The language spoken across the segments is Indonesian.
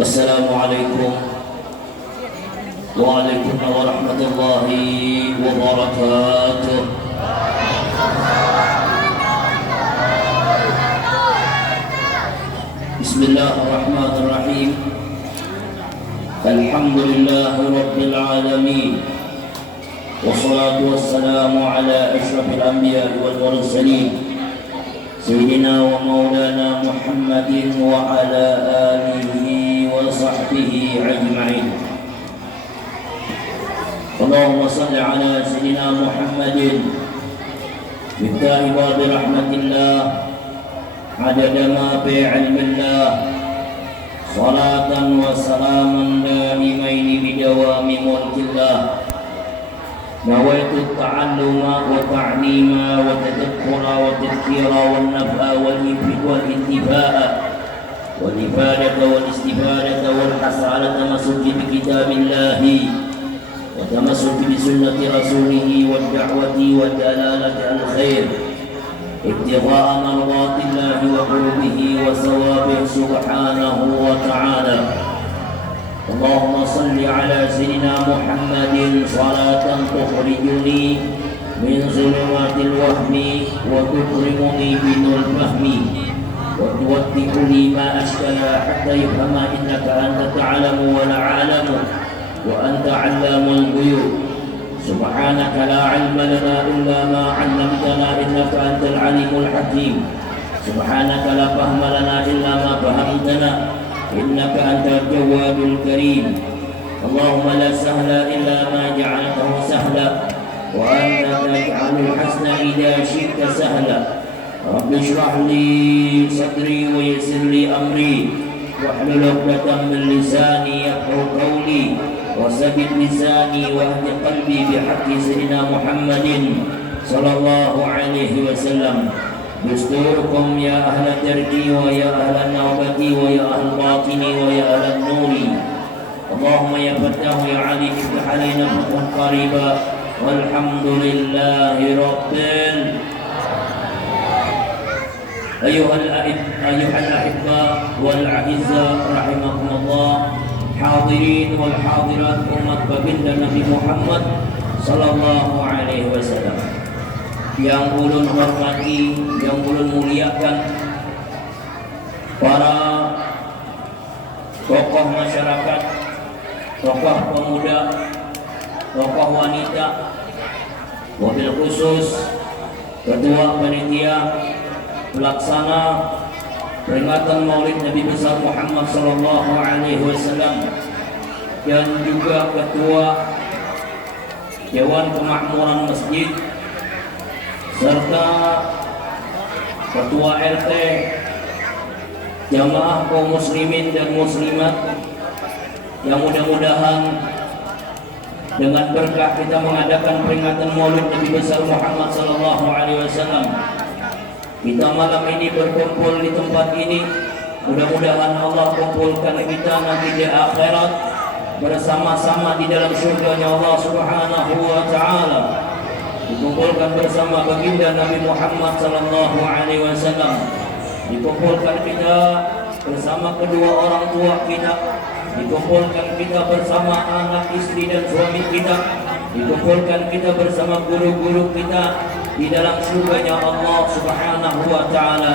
Assalamualaikum warahmatullahi wabarakatuh. Bismillahirrahmanirrahim. Alhamdulillahi rabbil alamin. Wassalatu wassalamu ala asyrafil anbiya'i wal mursalin Sayyidina wa maulana Muhammadin wa ala alihi wa sahbihi ajma'in. Allahumma salli ala Sayyidina Muhammadin miftahi babi rahmatillah adada ma fi ilmillah salatan wa salaman daimaini bidawami mulkillah. نويت التعلم وتعليم وتذكر وتذكير والنفع والانتفاء والإفادة والاستفادة والحث على التمسك بكتاب الله والتمسك بسنة رسوله والدعوة والدلالة على الخير ابتغاء مرضات الله وقربه وثوابه سبحانه وتعالى. اللهم صل على سيدنا محمد صلاة تخرجني من ظلمات الوهم وتكرمني بنور الفهم وتوثقني ما أشكل حتى يفهم إنك أنت تعلم ولا أعلم وأنت علام الغيوب. سبحانك لا علم لنا إلا ما علمتنا إنك أنت العليم الحكيم. سبحانك لا فهم لنا إلا ما فهمتنا إنك أنت الجواد الكريم. اللهم لا سهل إلا ما جعلته سهلا وأنت تجعل الحسن إذا شئت سهلا. رب اشرح لي صدري ويسر لي أمري واحلل عقدة من لساني يفقهوا قولي وثبت لساني واهد قلبي بحق سيدنا محمد صلى الله عليه وسلم. دستوركم يا أهل الدرج ويا أهل النوبة ويا أهل الباطن ويا أهل النور. اللهم يا فتاه يا عليم افتح علينا فتحا قريبا والحمد لله رب أيها الأحباء والأعزاء رحمكم الله. حاضرين والحاضرات أمة baginda Nabi Muhammad sallallahu alaihi wasallam. Yang ulun hormati, yang ulun muliakan para tokoh masyarakat, tokoh pemuda, tokoh wanita, wabil khusus ketua panitia pelaksana peringatan Maulid Nabi besar Muhammad sallallahu alaihi wasallam dan juga ketua Dewan Kemakmuran Masjid serta ketua RT, jamaah kaum muslimin dan muslimat yang mudah-mudahan dengan berkah kita mengadakan peringatan Maulid Nabi besar Muhammad sallallahu alaihi wasallam, kita malam ini berkumpul di tempat ini. Mudah-mudahan Allah kumpulkan kita nanti di akhirat bersama-sama di dalam surganya Allah Subhanahu wa taala. Dikumpulkan bersama baginda Nabi Muhammad sallallahu alaihi wasallam. Dikumpulkan kita bersama kedua orang tua kita. Dikumpulkan kita bersama anak, istri dan suami kita. Dikumpulkan kita bersama guru-guru kita di dalam surganya Allah Subhanahu wa taala.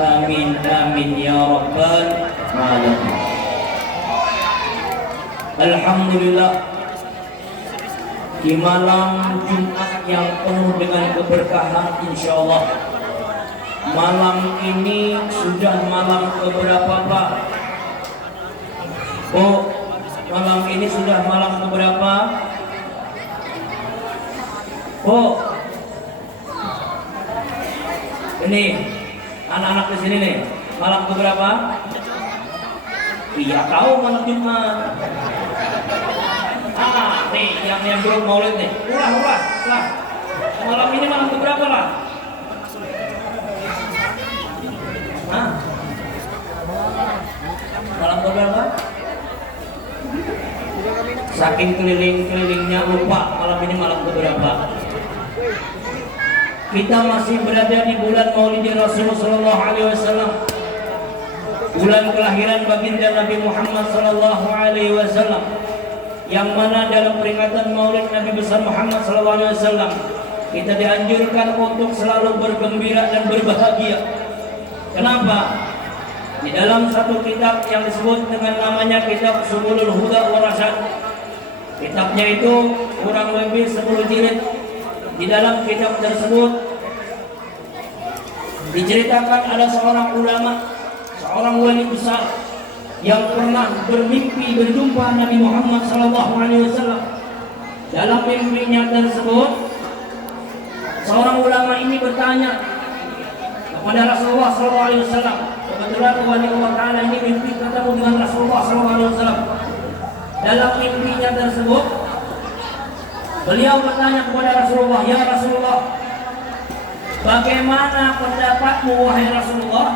Amin amin ya rabbal alamin. Alhamdulillah, di malam Jumat yang penuh dengan keberkahan, insyaallah malam ini sudah malam keberapa Pak? Oh, malam ini sudah malam keberapa? Oh, ini anak-anak di sini nih, malam keberapa? Iya tahu malam Jumat. Nih yang belum maulid nih, ulah. Malam ini malam keberapa lah? Hah? Malam keberapa? Saking keliling-kelilingnya lupa malam ini malam keberapa. Kita masih berada di bulan Maulid Rasulullah SAW, bulan kelahiran baginda Nabi Muhammad sallallahu alaihi wasallam, yang mana dalam peringatan Maulid Nabi besar Muhammad sallallahu alaihi wasallam kita dianjurkan untuk selalu bergembira dan berbahagia. Kenapa? Di dalam satu kitab yang disebut dengan namanya kitab Subulul Huda wa Rasyad, kitabnya itu kurang lebih 10 jilid. Di dalam kitab tersebut diceritakan ada seorang ulama, seorang wali besar yang pernah bermimpi berjumpa Nabi Muhammad SAW. Dalam mimpinya tersebut, seorang ulama ini bertanya kepada Rasulullah SAW. Kebetulan wali Allah Ta'ala ini mimpi ketemu dengan Rasulullah SAW. Dalam mimpinya tersebut, beliau bertanya kepada Rasulullah, "Ya Rasulullah, bagaimana pendapatmu wahai Rasulullah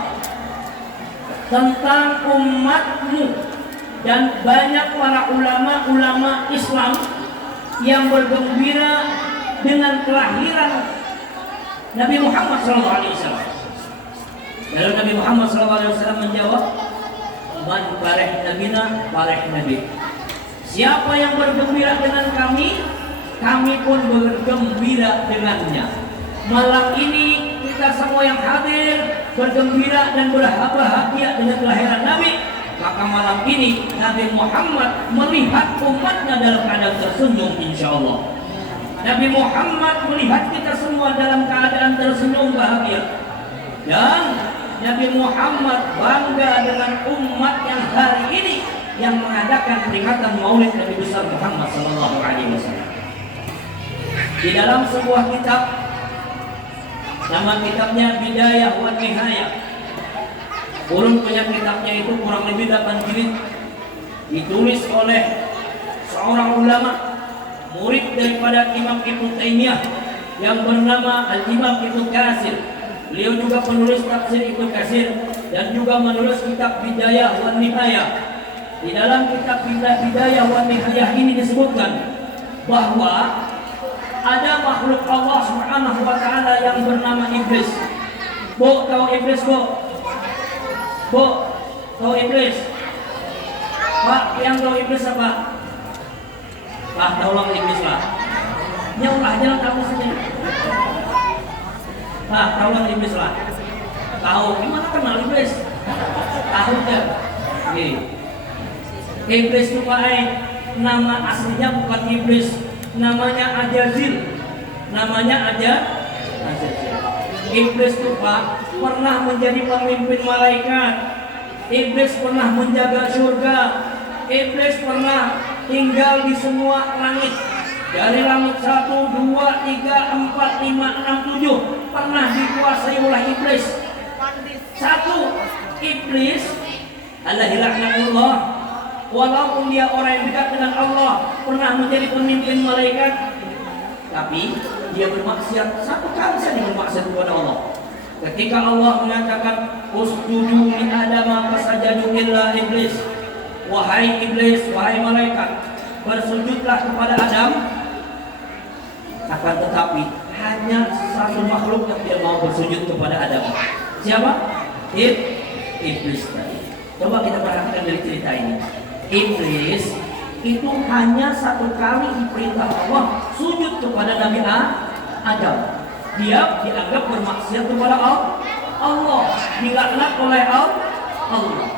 tentang umatmu dan banyak para ulama-ulama Islam yang bergembira dengan kelahiran Nabi Muhammad SAW?" Lalu Nabi Muhammad SAW menjawab, "Man bareh nabina bareh nabi." Siapa yang bergembira dengan kami, kami pun bergembira dengannya. Malam ini kita semua yang hadir bergembira dan berbahagia dengan kelahiran Nabi. Maka malam ini Nabi Muhammad melihat umatnya dalam keadaan tersenyum, insya Allah. Nabi Muhammad melihat kita semua dalam keadaan tersenyum bahagia. Dan Nabi Muhammad bangga dengan umat yang hari ini yang mengadakan peringatan Maulid Nabi besar Muhammad sallallahu alaihi wasallam. Di dalam sebuah kitab, nama kitabnya Bidayah wa Nihayah. Urun punya kitabnya itu kurang lebih 8 jilid. Ditulis oleh seorang ulama, murid daripada Imam Ibnu Taimiyah yang bernama Al-Imam Ibnu Katsir. Beliau juga penulis tafsir Ibnu Katsir dan juga menulis kitab Bidayah wa Nihayah. Di dalam kitab Bidayah wa Nihayah ini disebutkan bahwa ada makhluk Allah Subhanahu wa Ta'ala yang bernama Iblis. Bu, tahu Iblis, Bu? Bu, tahu Iblis? Pak, yang tahu Iblis apa? Pak, tolong Iblis lah. Nyaulah, jangan kamu sendiri. Pak, tolong Iblis lah. Tahu, gimana kenal Iblis? Tahu gak? Nih. Iblis itu Pak, nama aslinya bukan Iblis. Namanya Ajazil. Azazil. Iblis itu Pak pernah menjadi pemimpin malaikat. Iblis pernah menjaga surga. Iblis pernah tinggal di semua langit. Dari langit 1, 2, 3, 4, 5, 6, 7 pernah dikuasai oleh Iblis. 1. Iblis alaihi laknatullah, walaupun dia orang yang dekat dengan Allah, pernah menjadi pemimpin malaikat, tapi dia bermaksiat 1 kali saja bermaksiat kepada Allah. Ketika Allah mengatakan usjudu li Adam fasajadu illa iblis, wahai iblis, wahai malaikat, bersujudlah kepada Adam, akan tetapi hanya 1 makhluk yang tidak mau bersujud kepada Adam. Siapa? Iblis tadi. Coba kita perhatikan dari cerita ini. Iblis itu hanya 1 kali diperintah Allah sujud kepada Nabi Adam. Dia dianggap bermaksiat kepada Allah, dilaknat oleh Allah.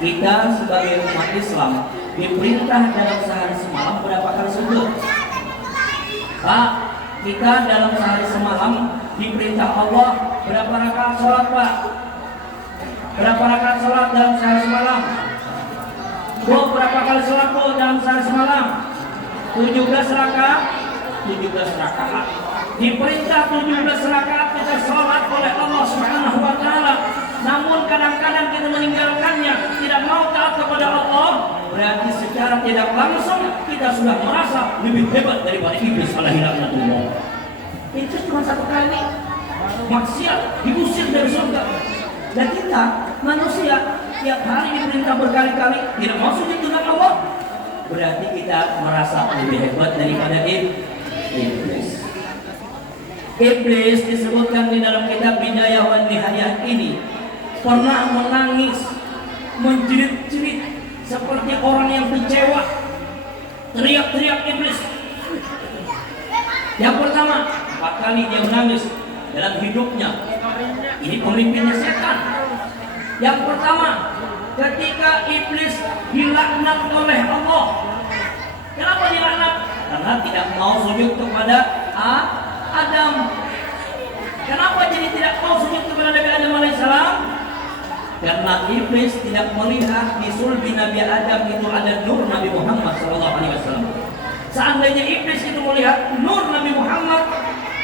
Kita sebagai umat Islam diperintah dalam sehari semalam berapa kali sujud? Pak, kita dalam sehari semalam diperintah Allah berapa rakaat sholat, Pak? Berapa rakaat sholat dalam sehari semalam? Bu, berapa kali sholat Bu dalam sehari semalam? 17 rakaat. 17 rakaat. Diperintah 17 rakaat kita sholat oleh Allah Subhanahu wa Ta'ala. Namun kadang-kadang kita meninggalkannya, tidak mau taat kepada Allah. Berarti secara tidak langsung kita sudah merasa lebih hebat daripada iblis alaihi laknatullah. Itu cuma 1 kali maksiat, diusir dari surga. Dan kita manusia tiap hari diperintah berkali-kali tidak mau sujud dengan Allah. Berarti kita merasa lebih hebat daripada iblis. Iblis disebutkan di dalam kitab Bidayah wa Nihayah ini pernah menangis menjerit-jerit seperti orang yang kecewa, teriak-teriak iblis. Yang pertama, 4 kali dia menangis dalam hidupnya. Ini pemimpinnya setan. Yang pertama, ketika iblis dilaknat oleh Allah. Kenapa dilaknat? Karena tidak mau sujud kepada Adam. Kenapa jadi tidak mau sujud kepada Nabi Adam alaihissalam? Karena iblis tidak melihat di sulbi Nabi Adam itu ada nur Nabi Muhammad SAW. Seandainya iblis itu melihat nur Nabi Muhammad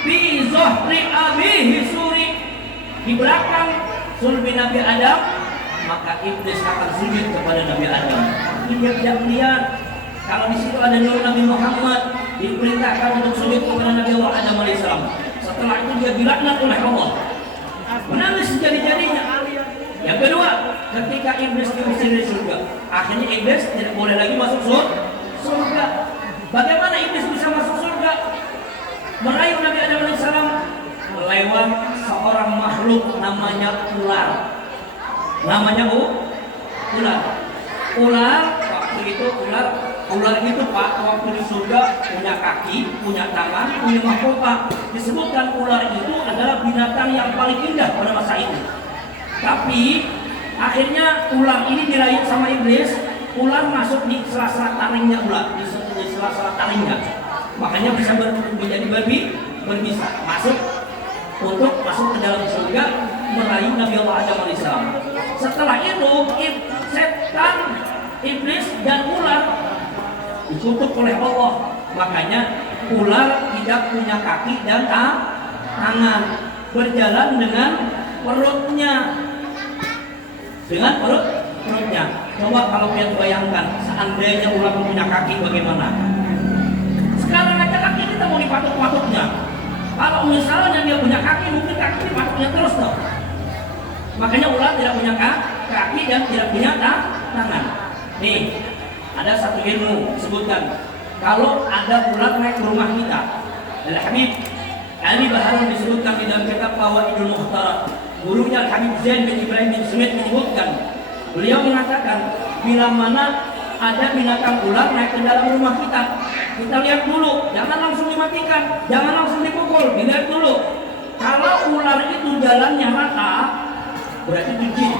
di zohri abihi suri, di belakang sulbi Nabi Adam, maka iblis akan sujud kepada Nabi Adam. Dia tidak melihat kalau di situ ada nur Nabi Muhammad, diperintahkan untuk sujud kepada Nabi Allah Adam alaihissalam. Setelah itu dia dilaknat oleh Allah, menangis jadi-jadinya. Yang kedua, ketika iblis diusir dari surga, akhirnya iblis tidak boleh lagi masuk surga. Bagaimana iblis bisa masuk surga? Merayu Nabi Adam alaihissalam lewat seorang makhluk namanya ular. Namanya ular. Ular waktu itu ular itu Pak, waktu di surga punya kaki, punya tangan, punya mahkota. Disebutkan ular itu adalah binatang yang paling indah pada masa itu. Tapi akhirnya ular ini dirayu sama iblis. Ular masuk di sela-sela taringnya ular, di sela-sela taringnya. Makanya bisa menjadi berbisa masuk ke dalam surga merayu Nabi Allah Adam alaihissalam. Setelah itu setan, iblis dan ular dikutuk oleh Allah. Makanya ular tidak punya kaki dan tangan, berjalan dengan perutnya. Coba kalau kalian bayangkan, seandainya ular punya kaki bagaimana? Sekarang aja kaki kita mau dipatuk-patuknya. Kalau misalnya dia punya kaki, mungkin kaki dipatuknya terus dong. Makanya ular tidak punya kaki dan tidak punya tangan. Nih, ada satu ilmu sebutkan, kalau ada ular naik ke rumah kita, Al-Habib Ali Baharun disebutkan di dalam kitab Fawaidul Mukhtarat. Gurunya Al-Habib Zain bin Ibrahim bin Smith menyebutkan, beliau mengatakan, bila mana ada binatang ular naik ke dalam rumah kita, kita lihat dulu, jangan langsung dimatikan, jangan langsung dipukul, dilihat dulu. Kalau ular itu jalannya rata, berarti itu jin.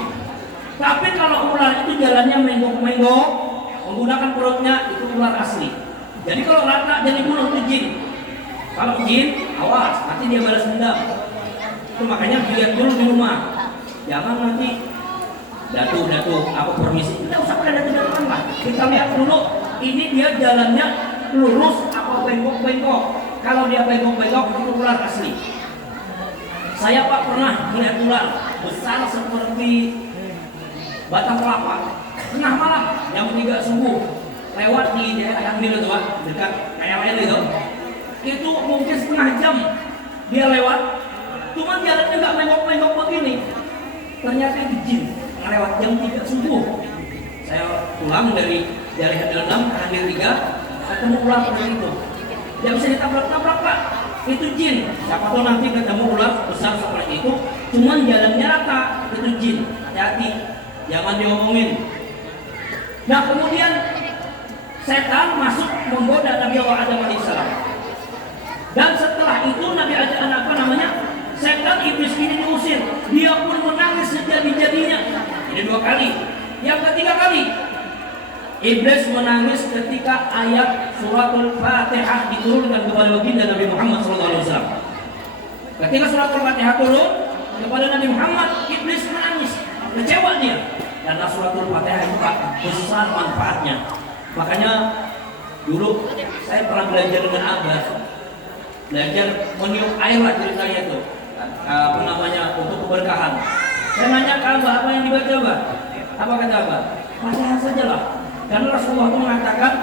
Tapi kalau ular itu jalannya menggok-menggok, menggunakan perutnya, itu ular asli. Jadi kalau rata jadi bunuh itu jin. Kalau jin, awas, nanti dia balas dendam. Itu makanya dilihat dulu di rumah. Jangan nanti datu, apa permisi. Tidak usah pada datu-datuan lah. Kita lihat dulu, ini dia jalannya lurus apa bengkok-bengkok. Kalau dia bengkok-bengkok itu ular asli. Saya Pak pernah melihat ular besar seperti batang kelapa. Tengah malam jam 3 subuh lewat di daerah Gambir itu Pak, dekat KLN itu. Itu mungkin setengah jam dia lewat. Cuman jalannya nggak bengkok-bengkok begini. Ternyata itu jin. Lewat jam 3 subuh. Saya pulang dari Hadir 6 ke Hadir 3, ketemu ular seperti itu. Dia bisa ditabrak-tabrak Pak. Itu jin. Siapa tahu nanti ketemu ular besar seperti itu, cuman jalannya rata, itu jin. Hati-hati, jangan diomongin. Nah kemudian setan masuk menggoda Nabi Allah Adam alaihissalam. Dan setelah itu Nabi Adam setan iblis ini diusir. Dia pun menangis sejadi-jadinya. Ini 2 kali. Yang ketiga kali, iblis menangis ketika ayat suratul Fatihah diturunkan kepada baginda Nabi Muhammad SAW. Ketika suratul Fatihah turun kepada Nabi Muhammad, iblis menangis, kecewa dia. Karena suratul Fatihah itu besar manfaatnya. Makanya dulu saya pernah belajar dengan Abah, belajar meniup air lah ceritanya itu. Untuk keberkahan. Saya nanya ke Abah, apa yang dibaca Abah? Apa kata Abah? Fatihah saja lah. Karena Rasulullah itu mengatakan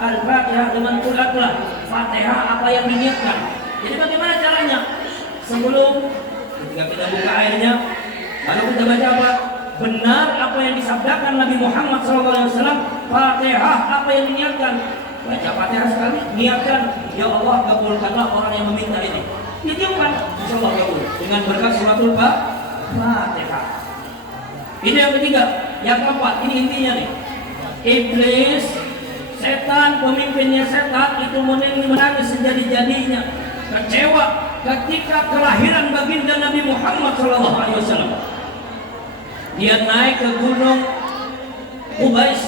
Al-Fatihah dengan Qur'anlah. Fatihah apa yang diniatkan. Jadi bagaimana caranya? Sebelum ketika kita buka airnya, lalu kita baca apa? Benar apa yang disabdakan Nabi Muhammad SAW. Fatihah apa yang diniatkan. Baca Fatihah sekali, niatkan, ya Allah kabulkanlah orang yang meminta ini. Ditiupkan, insyaallah kabul dengan berkat suratul Fatihah. Ini yang ketiga. Yang keempat, ini intinya nih. Iblis, setan, pemimpinnya setan itu menangis sejadi-jadinya, kecewa ketika kelahiran baginda Nabi Muhammad SAW. Dia naik ke gunung Ubais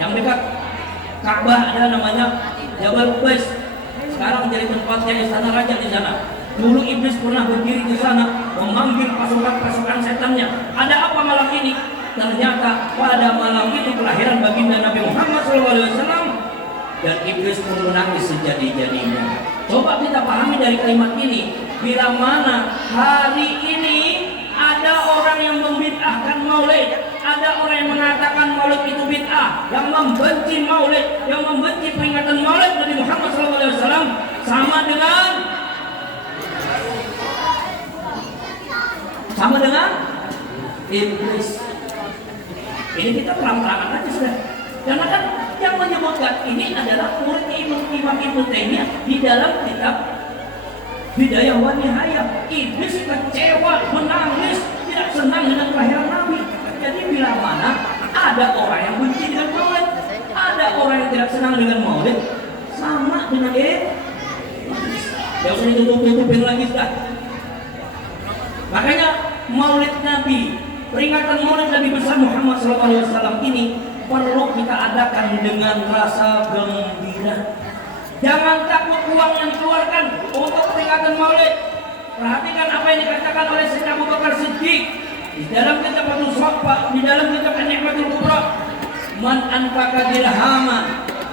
yang dekat Ka'bah, ada namanya Jabal Ubais. Sekarang jadi tempatnya istana raja di sana. Dulu iblis pernah berdiri di sana memanggil pasukan-pasukan setannya. Ada apa malam ini? Ternyata pada malam itu kelahiran baginda Nabi Muhammad SAW, dan iblis pun menangis sejadi-jadinya. Coba kita pahami dari kalimat ini, bila mana hari ini ada orang yang membid'ahkan maulid, ada orang yang mengatakan maulid itu bid'ah, yang membenci maulid, yang membenci peringatan maulid Nabi Muhammad SAW, sama dengan iblis. Ini kita terang-terangan aja sudah. Karena kan yang menyebutkan ini adalah murid Imam Ibnu Taimiyah di dalam kitab Bidayah wa Nihayah. Iblis kecewa, menangis, tidak senang dengan kelahiran Nabi. Jadi bila mana ada orang yang benci dengan maulid, ada orang yang tidak senang dengan maulid, sama dengan iblis. Ya usah ditutup-tutupin lagi sudah. Makanya maulid Nabi, peringatan maulid Nabi besar Muhammad SAW ini perlu kita adakan dengan rasa gembira. Jangan takut uang yang dikeluarkan untuk peringatan maulid. Perhatikan apa yang dikatakan oleh Sayyidina Abu Bakar Siddiq di dalam kitab Al-Sofah, di dalam kitab An-Ni'matul Kubra. Man anfaqa dirhaman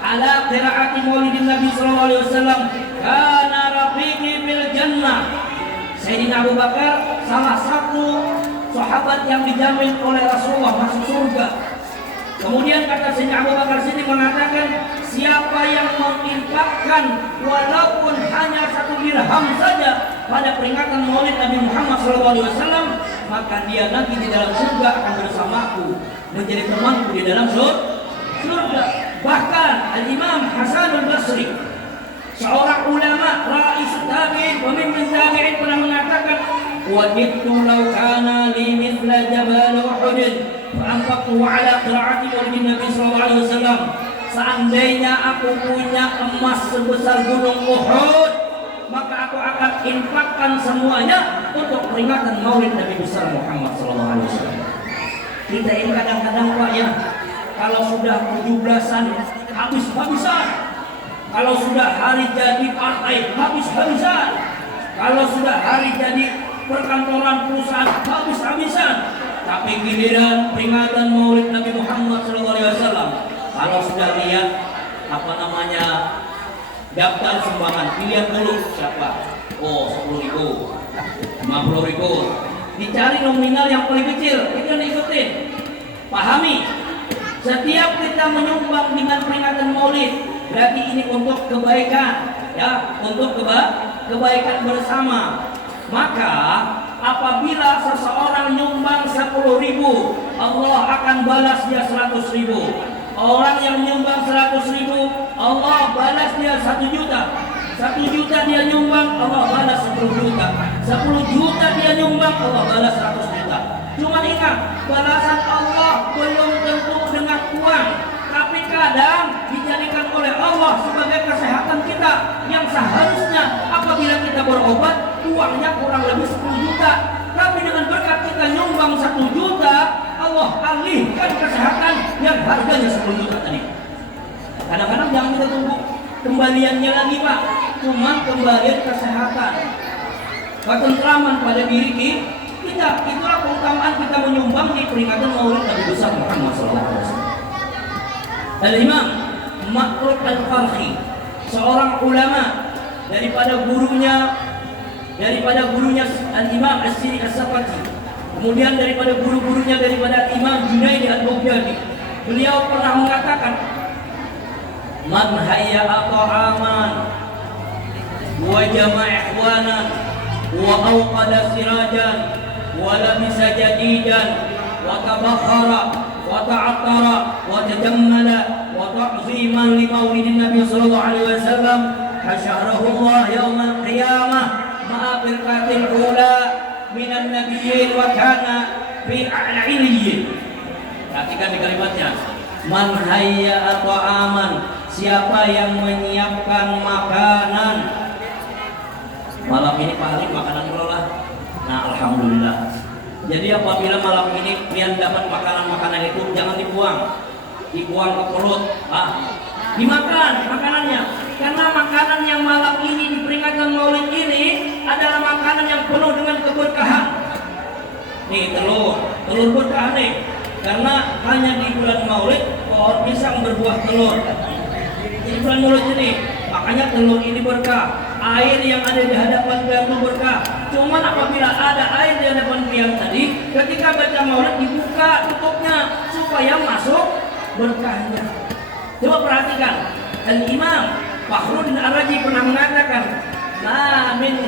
ala qiraati maulidin Nabi SAW kana rafiqi fil jannah. Sayyidina Abu Bakar salah satu sahabat yang dijamin oleh Rasulullah masuk surga. Kemudian kata Sayyidina Abu Bakar Siddiq mengatakan, siapa yang menginfakkan walaupun hanya 1 dirham saja pada peringatan maulid Nabi Muhammad SAW, maka dia nanti di dalam surga akan bersamaku, menjadi temanku di dalam surga. Bahkan Al-Imam Hasan Al-Basri, seorang ulama, rais tabi'in, pemimpin tabi'in, pernah mengatakan, wadidtu law kana li mithla jabal Uhud fa anfaqtu ala qiraati maulidin Nabi sallallahu alaihi wasallam. Seandainya aku punya emas sebesar gunung Uhud, maka aku akan infakkan semuanya untuk peringatan maulid Nabi besar Muhammad sallallahu alaihi wasallam. Kita ini kadang-kadang Pak ya, kalau sudah 17-an habis-habisan. Kalau sudah hari jadi partai habis-habisan. Kalau sudah hari jadi perkantoran perusahaan habis-habisan. Tapi giliran peringatan maulid Nabi Muhammad SAW, kalau sudah lihat daftar sumbangan, dilihat dulu siapa. Oh, 10.000, 50.000. Dicari nominal yang paling kecil, itu yang diikutin. Pahami, setiap kita menyumbang dengan peringatan maulid, berarti ini untuk kebaikan, ya, untuk kebaikan bersama. Maka apabila seseorang nyumbang 10.000, Allah akan balas dia 100.000. Orang yang nyumbang 100.000, Allah balas dia 1 juta. 1 juta dia nyumbang, Allah balas 10 juta. 10 juta dia nyumbang, Allah balas 100 juta. Cuma ingat, balasan Allah belum tentu dengan uang, tapi kadang dijadikan oleh Allah sebagai kesehatan kita, yang seharusnya apabila kita berobat uangnya kurang lebih 10 juta, tapi dengan berkat kita nyumbang 1 juta, Allah alihkan kesehatan yang harganya 10 juta tadi. Kadang-kadang jangan kita tunggu kembaliannya lagi Pak, cuma kembalian kesehatan, ketentraman pada diri kita. Itulah keutamaan kita menyumbang di peringatan maulid Nabi besar Muhammad SAW. Al-Imam Ma'ruf Al-Farhi, seorang ulama daripada gurunya Al-Imam As-Siri As-Safati, kemudian daripada guru-gurunya daripada Imam Junaidi Al-Baghdadi. Beliau pernah mengatakan, man hayya'a ta'aman wa jama'a ikhwanan wa awqada sirajan wa labisa jadidan wa tabakhara wa ta'attara wa tajammala wa ta'ziman li maulidin Nabi sallallahu alaihi wasallam, hasyarahu Allah yaumal qiyamah ma'a firqatil ula minan nabiyyin wa kana fi a'la iliyyin. Perhatikan di kalimatnya. Man hayya ta'aman, siapa yang menyiapkan makanan. Malam ini Pak Halim makanan dulu lah. Nah, alhamdulillah. Jadi apabila malam ini kalian dapat makanan-makanan itu, jangan dibuang. Dibuang ke perut. Dimakan makanannya. Karena makanan yang malam ini di peringatan Maulid ini adalah makanan yang penuh dengan keberkahan. Nih telur berkah nih. Karena hanya di bulan Maulid pohon pisang berbuah telur. Di bulan Maulid ini, makanya telur ini berkah. Air yang ada di hadapan kalian itu berkah. Cuman apabila ada air di hadapan kalian tadi, ketika baca Maulid dibuka tutupnya supaya masuk berkahnya. Coba perhatikan. Al-Imam Fakhruddin Ar-Razi pernah mengatakan, "La min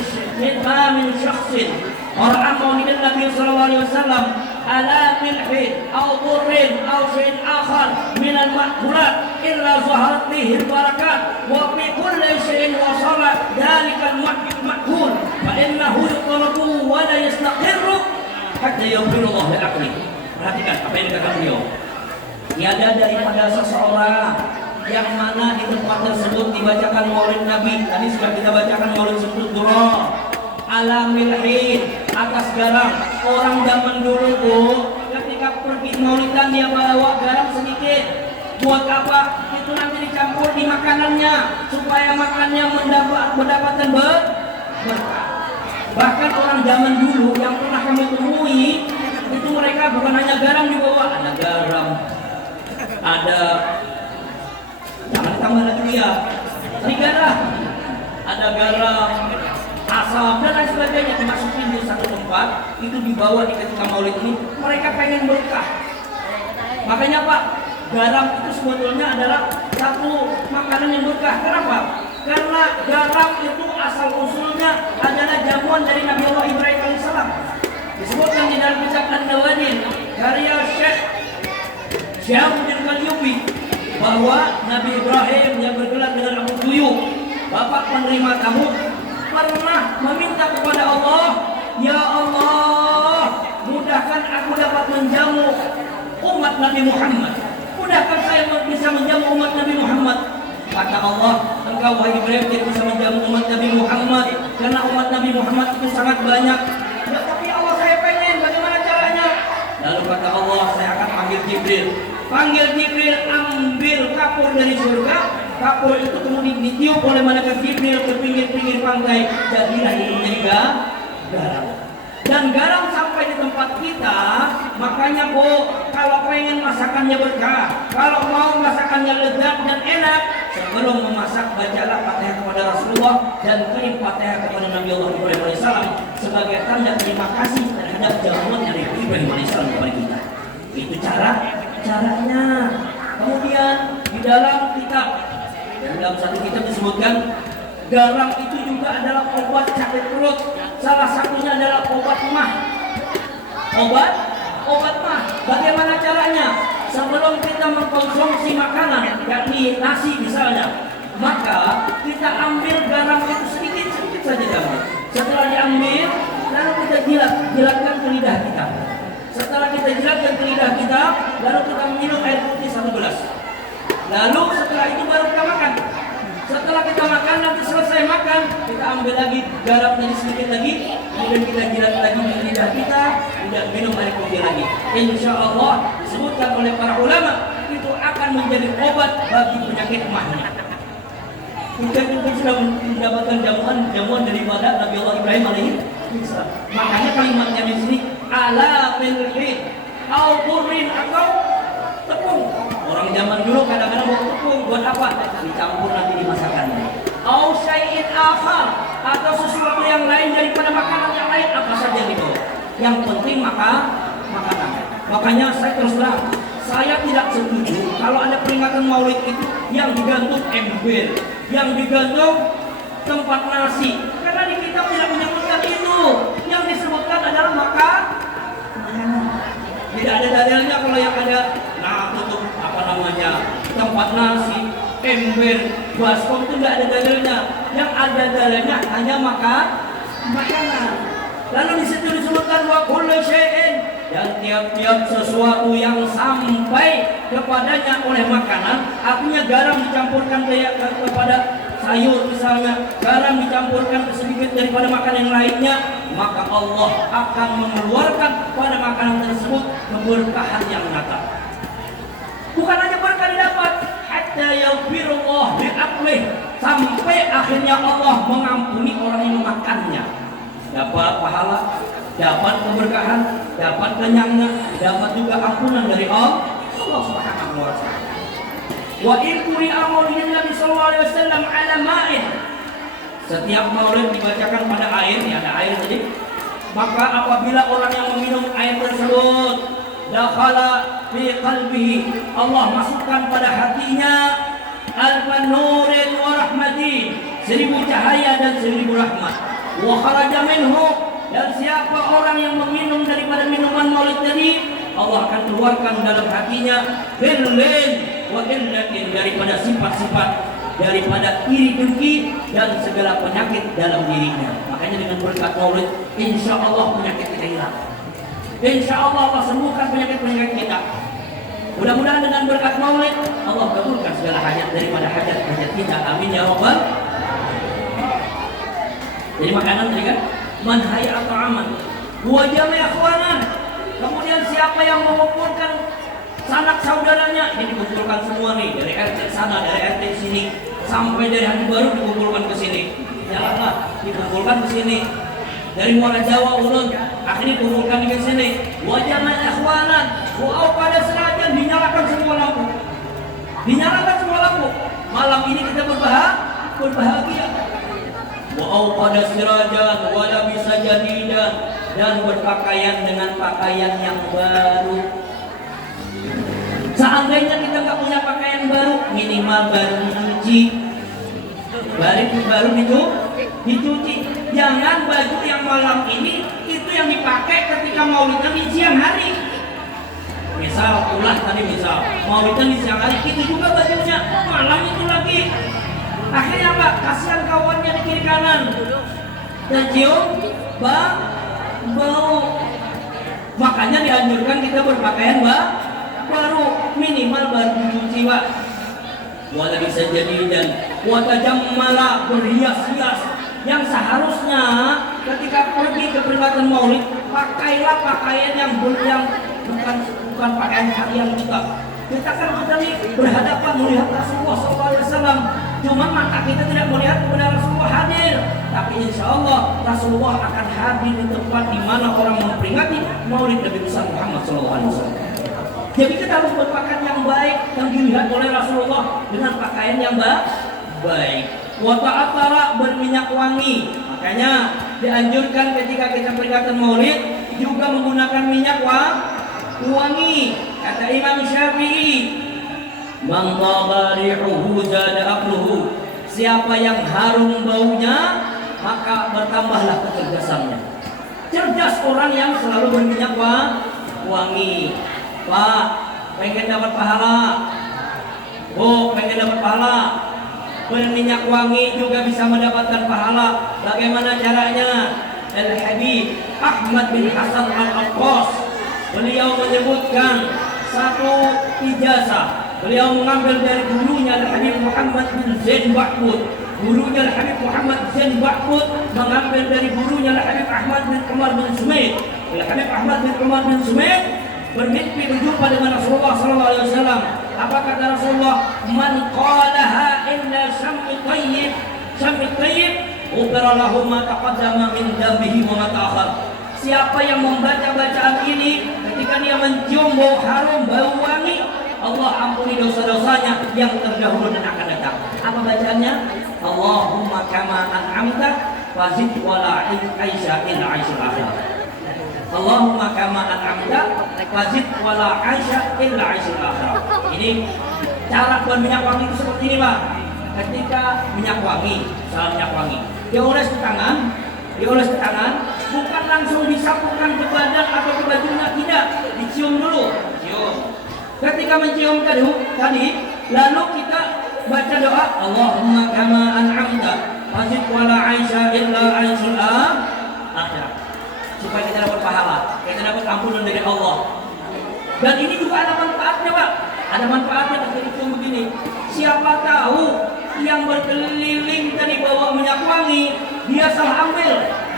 syakhsin orang Maulid Nabi sallallahu alaihi wasallam ala milhin aw dhurrin aw shay'in akhar min al-ma'kulat illa zaharat fihi al-barakat wa fi kulli shay'in wasala dhalika al-ma'kul fa innahu yutlabu wa la yastaqirru hatta yaghfir Allah li aqli." Perhatikan apa yang dikatakan beliau. Tiada daripada seseorang yang mana di tempat tersebut dibacakan Maulid Nabi. Tadi sudah kita bacakan Maulid sebut dura ala milhin, atas garam. Orang zaman dulu tuh ketika pergi maulidan dia bawa garam sedikit. Buat apa? Itu nanti dicampur di makanannya supaya makannya mendapatkan berkah. Bahkan orang zaman dulu yang pernah kami temui itu mereka bukan hanya garam dibawa, ada garam, ada jangan ditambah lagi ya, garam, ada garam, asam dan lain sebagainya dimasukin di satu tempat, itu dibawa di ketika Maulid ini. Mereka pengen berkah. Makanya Pak, garam itu sebetulnya adalah satu makanan yang berkah. Kenapa? Karena garam itu asal usulnya adalah jamuan dari Nabi Allah Ibrahim alaihissalam. Disebutkan di dalam kitab An-Nawadin karya Syekh Syahabuddin Qalyubi bahwa Nabi Ibrahim yang bergelar dengan Abu Tuyub, bapak penerima tamu, pernah meminta kepada Allah, "Ya Allah, mudahkan aku dapat menjamu umat Nabi Muhammad. Mudahkan saya bisa menjamu umat Nabi Muhammad." Kata Allah, "Engkau wahai Ibrahim tidak bisa menjamu umat Nabi Muhammad karena umat Nabi Muhammad itu sangat banyak." "Ya, tapi Allah saya pengen, bagaimana caranya?" Lalu kata Allah, "Saya akan panggil Jibril." Panggil Jibril, ambil kapur dari surga. Kapur itu kemudian ditiup oleh malaikat Jibril ke pinggir-pinggir pantai. Jadilah itu menjadi garam. Dan garam sampai di tempat kita. Makanya kalau pengen masakannya berkah, kalau mau masakannya lezat dan enak, sebelum memasak bacalah Fatihah kepada Rasulullah dan kirim Fatihah kepada Nabi Allah Ibrahim alaihissalam sebagai tanda terima kasih terhadap jamuan dari Ibrahim alaihissalam kepada kita. Itu caranya. Kemudian di dalam kitab, dalam satu kitab disebutkan garam itu juga adalah obat sakit perut. Salah satunya adalah obat mah. Obat mah. Bagaimana caranya? Sebelum kita mengkonsumsi makanan, yakni nasi misalnya, maka kita ambil garam itu sedikit saja garam. Setelah diambil, lalu kita jilatkan ke lidah kita. Setelah kita jilatkan ke lidah kita, lalu kita minum air putih 1 gelas. Lalu setelah itu baru kita makan. Setelah kita makan, nanti selesai makan, kita ambil lagi garam dari sedikit lagi, kemudian kita jilat lagi di lidah kita, tidak minum air putih lagi. Insya Allah disebutkan oleh para ulama itu akan menjadi obat bagi penyakit emahnya. Kita juga sudah mendapatkan jamuan daripada Nabi Allah Ibrahim alaihissalam. Makanya kalimatnya di sini ala milhin au dhurrin atau tepung. Orang zaman dulu kadang-kadang bawa tepung buat apa? Dicampur nanti di masakannya. Au syai'in akhar, atau sesuatu yang lain daripada makanan yang lain, apa saja dibawa. Yang penting makanan. Makanya saya terus terang, saya tidak setuju kalau ada peringatan Maulid itu yang digantung ember, yang digantung tempat nasi. Karena di kitab tidak menyebutkan itu. Yang disebutkan adalah makanan. Tidak ada dalilnya kalau yang ada tutup tempat nasi, ember, baskom itu tidak ada dalilnya. Yang ada dalilnya hanya makanan. Lalu di situ disebutkan wa kullu syai'in dan tiap-tiap sesuatu yang sampai kepadanya oleh makanan, artinya garam dicampurkan kepada sayur misalnya, garam dicampurkan sedikit daripada makanan yang lainnya, maka Allah akan mengeluarkan pada makanan tersebut keberkahan yang nyata. Bukan hanya berkah didapat, hatta yaghfirullah li'aklih, sampai akhirnya Allah mengampuni orang yang memakannya. Dapat pahala, dapat keberkahan, dapat kenyangnya, dapat juga ampunan dari Allah Subhanahu wa taala. Wa in quri'a maulidin Nabi sallallahu alaihi wasallam ala ma'in. Setiap maulid dibacakan pada air, ya ada air tadi. Maka apabila orang yang meminum air tersebut, dakhala fi qalbihi, Allah masukkan pada hatinya alfan nurin wa rahmati, 1000 cahaya dan 1000 rahmat. Wa kharaja minhu, dan siapa orang yang meminum daripada minuman maulid tadi, Allah akan keluarkan dalam hatinya ghillin wa illatin, daripada sifat-sifat, daripada iri dengki dan segala penyakit dalam dirinya. Makanya dengan berkat maulid, insya Allah penyakit kita hilang. Insya Allah sembuhkan penyakit-penyakit kita. Mudah-mudahan dengan berkat maulid Allah kabulkan segala hajat daripada hajat-hajat kita. Amin ya rabbal. Jadi makanan tadi kan, man hayya ta'aman wa jami'a ikhwanan. Kemudian siapa yang mengumpulkan sanak saudaranya, ini dikumpulkan semua nih, dari RT sana, dari RT sini, sampai dari Hari Baru dikumpulkan ke sini. Janganlah dikumpulkan ke sini. Dari Muara Jawa ulun, akhirnya dikumpulkan di sini. Wajahnya ikhwanan, pada serajan dinyalakan semua lampu. Dinyalakan semua lampu. Malam ini kita berbahagia. Pada serajan, wala bisa jadidan, dan berpakaian dengan pakaian yang baru. Seandainya kita nggak punya pakaian baru, minimal baru dicuci, baru dicuci. Jangan baju yang malam ini itu yang dipakai ketika maulidnya di siang hari. Misal ulah tadi, misal maulidnya di siang hari, itu juga bajunya malam itu lagi. Akhirnya apa? Kasihan kawannya di kiri kanan, tercium bau. Makanya dianjurkan kita berpakaian baru, minimal baru dicuci, Pak. Wala bisa jadi dan watajammala, berhias-hias. Yang seharusnya ketika pergi ke peringatan maulid, pakailah pakaian yang bukan pakaian harian kita. Kita kan berhadapan melihat Rasulullah SAW. Cuma mata kita tidak melihat kepada Rasulullah hadir. Tapi insya Allah Rasulullah akan hadir di tempat di mana orang memperingati maulid Nabi besar Muhammad SAW. Jadi kita harus berpakaian yang baik, yang dilihat oleh Rasulullah dengan pakaian yang baik. Wa ta'athara, berminyak wangi. Makanya dianjurkan ketika kita peringatan maulid juga menggunakan minyak wangi. Kata Imam Syafi'i, man taba rihuhu zada aqluhu, siapa yang harum baunya maka bertambahlah kecerdasannya. Cerdas orang yang selalu berminyak wangi. Pak, pengen dapat pahala. Bu, pengen dapat pahala. Berminyak wangi juga bisa mendapatkan pahala. Bagaimana caranya? Al-Habib Ahmad bin Hasan Al-Aqqas, beliau menyebutkan satu ijazah. Beliau mengambil dari gurunya Al-Habib Muhammad bin Zain Ba'bud. Gurunya Al-Habib Muhammad Zain Ba'bud mengambil dari gurunya Al-Habib Ahmad bin Umar bin Sumaid. Al-Habib Ahmad bin Umar bin Sumaid bermimpi berjumpa dengan Rasulullah SAW. Apa kata Rasulullah? Man qalaha illa syam'i tayyib ghufira lahu ma taqaddama min dhanbihi wa ma ta'akhkhar. Siapa yang membaca bacaan ini ketika dia mencium bau harum, bau wangi, Allah ampuni dosa-dosanya yang terdahulu dan akan datang. Apa bacaannya? Allahumma kama an'amta fazid wala aisha illa aishul akhirah. Allahumma kama an'amta fazid wala aisha illa aishul akhirah. Ini cara berminyak wangi itu seperti ini, Pak. Ketika minyak wangi, salah minyak wangi, dioles ke tangan, bukan langsung disapukan ke badan atau ke bajunya, tidak, dicium dulu. Cium. Ketika mencium tadi, lalu kita baca doa Allahumma kama an'amta fazid wala aisha illa aishul akhirah. supaya kita dapat pahala, kita dapat ampunan dari Allah. Dan ini juga ada manfaatnya, Pak. Ada manfaatnya ketika begini. Siapa tahu yang berkeliling tadi bawa minyak wangi, dia salah ambil.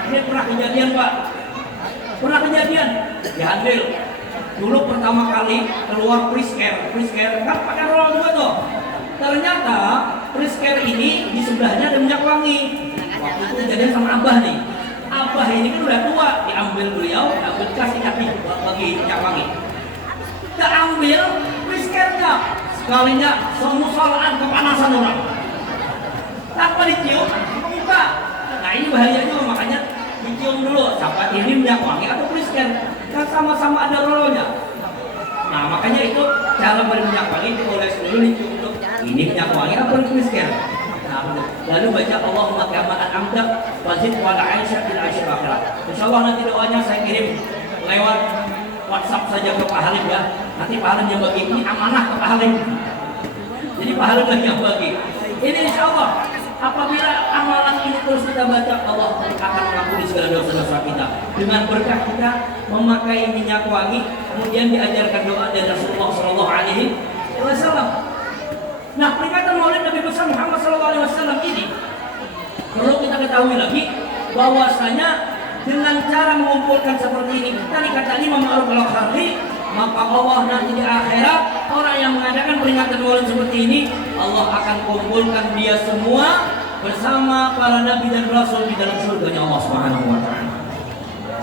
Ini pernah kejadian, Pak. Pernah kejadian, diambil. Dulu pertama kali keluar Prisker kan pakai roll juga tuh. Ternyata Prisker ini di sebelahnya ada minyak wangi. Waktu itu kejadian sama Abah nih. Abah ini kan udah tua, diambil beliau, diambil kasih bagi minyak wangi. Kita ambil Priskernya, sekalinya semusolaan kepanasan orang. Tanpa dicium, buka. Nah ini bahaya juga, makanya dicium dulu. Sampai ini minyak wangi atau Prisker, kan sama-sama ada rolnya. Nah makanya itu cara beri minyak wangi dioles dulu, dicium dulu. Ini minyak wangi apa Prisker? Lalu baca Allahumma kama an'amta wazid wa la'aisha bil asyir akhirat. Insyaallah nanti doanya saya kirim lewat WhatsApp saja ke Pak Halim ya. Nanti Pak Halim yang bagi, ini amanah ke Pak Halim. Jadi Pak Halim lagi yang bagi. Ini insyaallah apabila amalan ini terus kita baca, Allah akan mengampuni segala dosa-dosa kita. Dengan berkah kita memakai minyak wangi, kemudian diajarkan doa dari Rasulullah sallallahu alaihi wasallam. Nah, peringatan Maulid Nabi besar Muhammad SAW ini perlu kita ketahui lagi bahwasanya dengan cara mengumpulkan seperti ini, tadi kata Imam Al-Ghazali, maka Allah nanti di akhirat orang yang mengadakan peringatan Maulid seperti ini, Allah akan kumpulkan dia semua bersama para nabi dan rasul di dalam surganya Allah Subhanahu wa taala.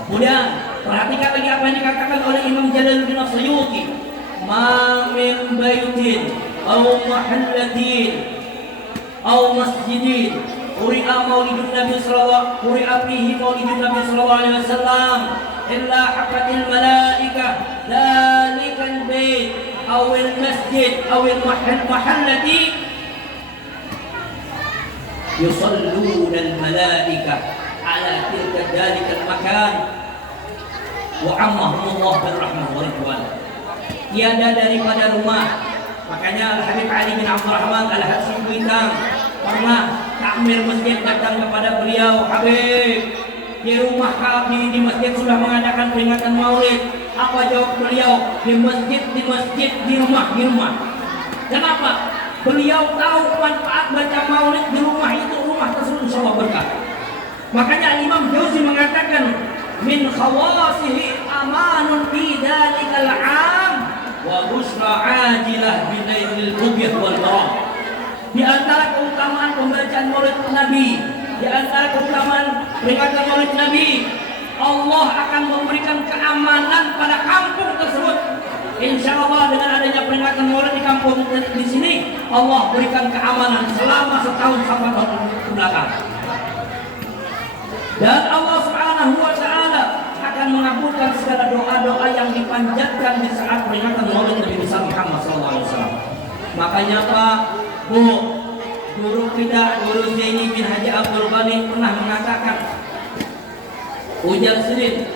Kemudian perhatikan lagi apa yang dikatakan oleh Imam Jalaluddin As-Suyuti, "Ma min baitin أو محلتين أو مسجدين قرئ مولد النبي صلى الله قرئ فيه مولد النبي صلى الله عليه وسلم إلا حفت الملائكة ذلك البيت أو المسجد أو المحلة يصلون الملائكة على تلك ذلك المكان وعمهم الله بالرحمة والرضوان." Tiada daripada rumah. Makanya Al-Habib Ali bin Abdurrahman Al-Habsyi Kuitang pernah takmir masjid datang kepada beliau, "Habib, di rumah kami di masjid sudah mengadakan peringatan Maulid." Apa jawab beliau? Di masjid, di rumah. Kenapa? Beliau tahu manfaat baca Maulid di rumah itu, rumah tersebut insyaallah berkah. Makanya Imam Jauzi mengatakan, "Min khawasihi amanun fi dzalikal 'am wa busra ajilah bilailil bugyah wal barah." Di antara keutamaan pembacaan Maulid Nabi, di antara keutamaan peringatan Maulid Nabi, Allah akan memberikan keamanan pada kampung tersebut. Insyaallah dengan adanya peringatan Maulid di kampung di sini, Allah berikan keamanan selama setahun sampai tahun ke belakang. Dan Allah Subhanahu wa taala akan mengabulkan segala doa-doa yang dipanjatkan di saat peringatan Maulid Nabi besar Muhammad SAW. Makanya Pak, Bu, guru kita, Guru Zaini bin Haji Abdul Ghani pernah mengatakan, ujar Senin,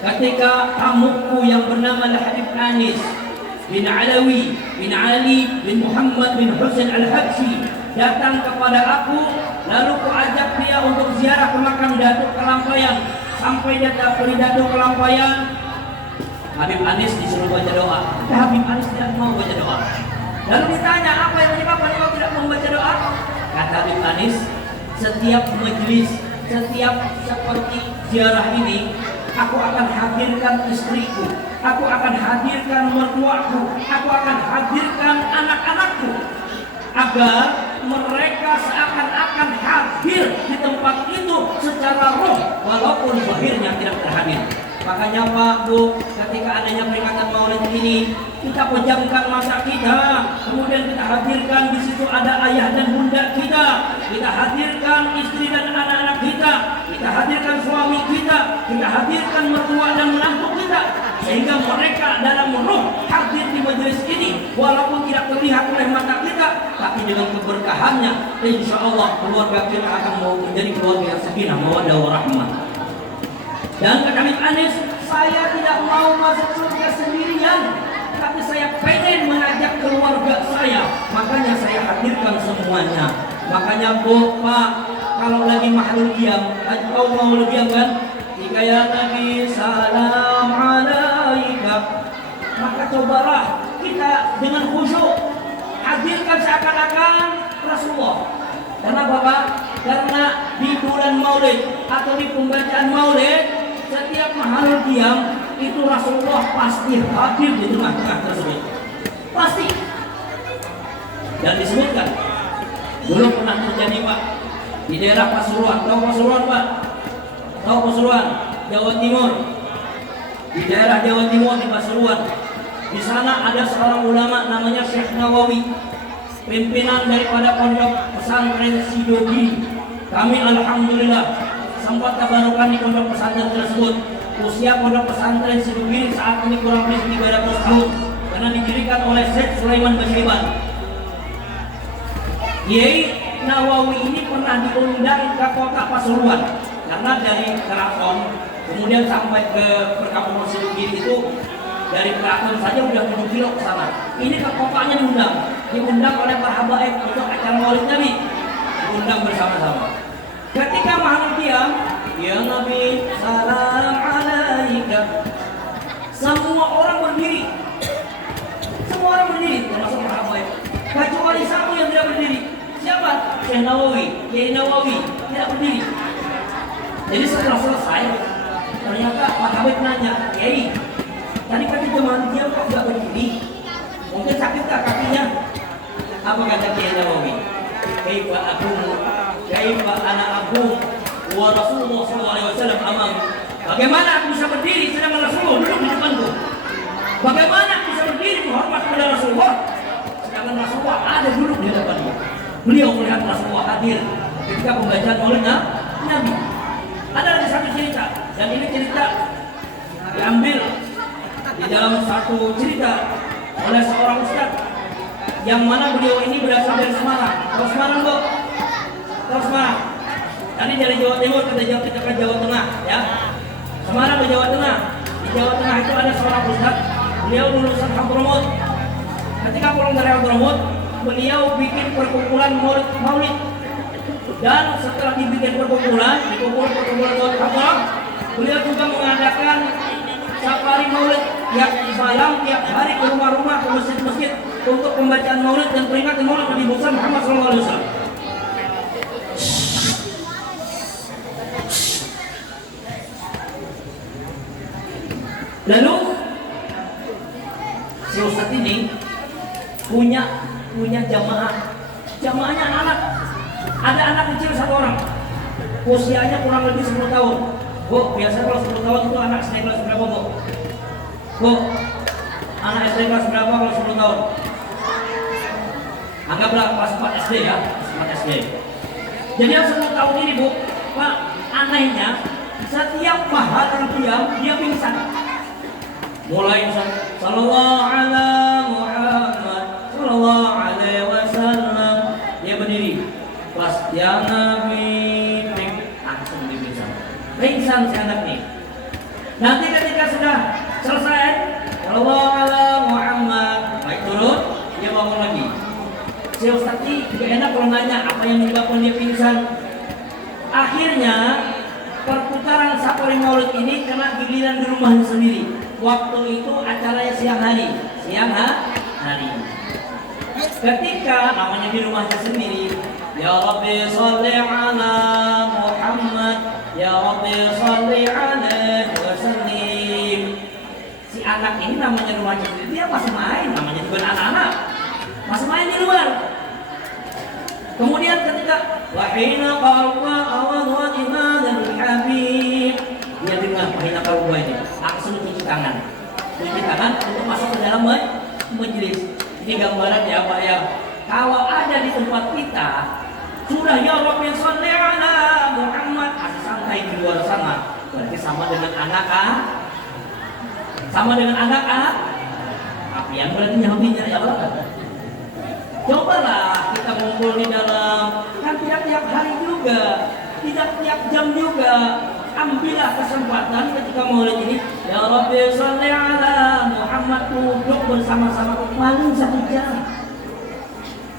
ketika tamuku yang bernama Al-Habib Anis bin Alawi bin Ali bin Muhammad bin Husain Al-Habsyi datang kepada aku, lalu kuajak dia untuk ziarah ke makam Datuk Kelampayan. Sampai dia beli Datuk Kelampayan, Habib Anis disuruh baca doa. Tapi Habib Anis tidak mau baca doa. Lalu ditanya, apa yang menyebabkan kau tidak mau baca doa? Kata Habib Anis, setiap majelis, setiap seperti ziarah ini, aku akan hadirkan istriku, aku akan hadirkan mertuaku, aku akan hadirkan anak-anakku, agar mereka seakan-akan hadir di tempat itu secara roh walaupun zahirnya tidak terhadir. Makanya Pak, Bu, ketika adanya peringatan Maulid ini, kita pejamkan mata kita, kemudian kita hadirkan di situ ada ayah dan bunda kita hadirkan istri dan anak-anak kita hadirkan suami kita hadirkan mertua dan menantu kita, sehingga mereka dalam roh hadir di majelis ini walaupun tidak terlihat oleh mata kita, tapi dengan keberkahannya insya Allah keluarga kita akan menjadi keluarga yang sakinah mawaddah warahmah. Dan kata Habib Anis, saya tidak mau masuk surga sendirian, tapi saya pengen mengajak keluarga saya, makanya saya hadirkan semuanya. Makanya Bu, Pak, kalau lagi mahlul qiyam, tahu mahlul qiyam kan? Jika ya Nabi salam alaika. Maka cobalah kita dengan khusyuk hadirkan seakan-akan Rasulullah. Karena Bapak, karena di bulan Maulid atau di pembacaan Maulid, setiap mahal diam itu Rasulullah pasti hadir di tengah-tengah tersebut. Pasti. Dan disebutkan dulu pernah terjadi Pak di daerah Pasuruan. Tahu Pasuruan Pak? Tahu Pasuruan, Jawa Timur. Di daerah Jawa Timur di Pasuruan. Di sana ada seorang ulama namanya Syekh Nawawi, pimpinan daripada pondok pesantren Sidogi. Kami alhamdulillah sempat tabarukan di pondok pesantren tersebut. Usia pondok pesantren Sidogi saat ini kurang lebih 300 tahun karena didirikan oleh Syekh Sulaiman Basyiban. Kiai Nawawi ini pernah diundang ke kota Pasuruan karena dari Keraton kemudian sampai ke perkampungan Sidogi itu dari Keraton saja udah 7 kilo ke sana. Ini ke kotanya diundang oleh para habaib untuk acara Maulid Nabi, diundang bersama-sama. Ketika mahal diam, ya Nabi salam alaika, semua orang berdiri, termasuk para habaib, kecuali satu yang tidak berdiri. Siapa? Syekh Nawawi, Kiai Nawawi tidak berdiri. Jadi setelah selesai, ternyata Pak Habib nanya, Kiai, tadi kata jemaah dia kok nggak berdiri? Mungkin sakit tak kakinya? Apa kata Kiai Nawawi? Kaifa ana agung wa Rasulullah SAW amam. Bagaimana aku bisa berdiri sedangkan Rasulullah duduk di depanku? Bagaimana aku bisa berdiri menghormat kepada Rasulullah sedangkan Rasulullah ada duduk di depanku? Beliau melihat Rasulullah hadir ketika pembacaan Maulid Nabi. Ada lagi satu cerita, dan ini cerita diambil di dalam satu cerita oleh seorang ustaz yang mana beliau ini berasal dari Semarang. Tahu Semarang Bu? Tahu Semarang? Tadi dari Jawa Timur kita ke Jawa Tengah ya. Semarang ke Jawa Tengah. Di Jawa Tengah itu ada seorang ustaz, beliau lulusan Hadramut. Ketika pulang dari Hadramut, beliau bikin perkumpulan Maulid. Dan setelah dibikin perkumpulan Hadram, beliau juga mengadakan safari Maulid yang sayang tiap hari ke rumah-rumah, ke masjid-masjid untuk pembacaan Maulid dan peringatan Maulid Nabi Muhammad SAW. Lalu si ustadz ini punya jamaahnya anak-anak. Ada anak kecil satu orang, usianya kurang lebih 10 tahun. Bu, biasa kalau 10 tahun itu anak SD kelas berapa Bu? Bu, anak SD kelas berapa kalau 10 tahun? Anggaplah kelas 4 SD ya, 4 SD. Jadi yang 10 tahun ini Bu, Pak, anehnya setiap mahal diam, dia pingsan. Mulai sallallahu ala Muhammad sallallahu alaihi wasallam, dia berdiri. Pas ya Nabi, langsung pingsan si anak ini. Nanti ketika sudah selesai sallallahu ala Muhammad, baik turun, dia bangun lagi. Si ustadz ini juga enak kalau nanya apa yang menyebabkan dia pingsan. Akhirnya perputaran safari Maulid ini kena giliran di rumahnya sendiri. Waktu itu acaranya siang hari. Ketika namanya di rumahnya sendiri, ya Rabbi sholli ala Muhammad, ya Rabbi sholli alaihi wasallim. Si anak ini namanya rumahnya sendiri, dia masih main, namanya juga anak-anak, masih main di luar. Kemudian ketika wahina qalwa awadhu imadan habib, dia dengar wahina qalwa ini, langsung cuci tangan untuk masuk ke dalam majelis. Ini gambaran ya Pak ya. Kalau ada di tempat kita sudah ya Rabbi sholli ala Muhammad, masih santai di luar sana, berarti sama dengan anak tapi yang berarti nyawinya ya Allah. Cobalah kita ngumpul di dalam, kan tidak tiap hari juga, tidak tiap jam juga. Ambillah kesempatan ketika Maulid ini, ya Rabbi sholli ala Muhammad, duduk bersama-sama paling 1 jam.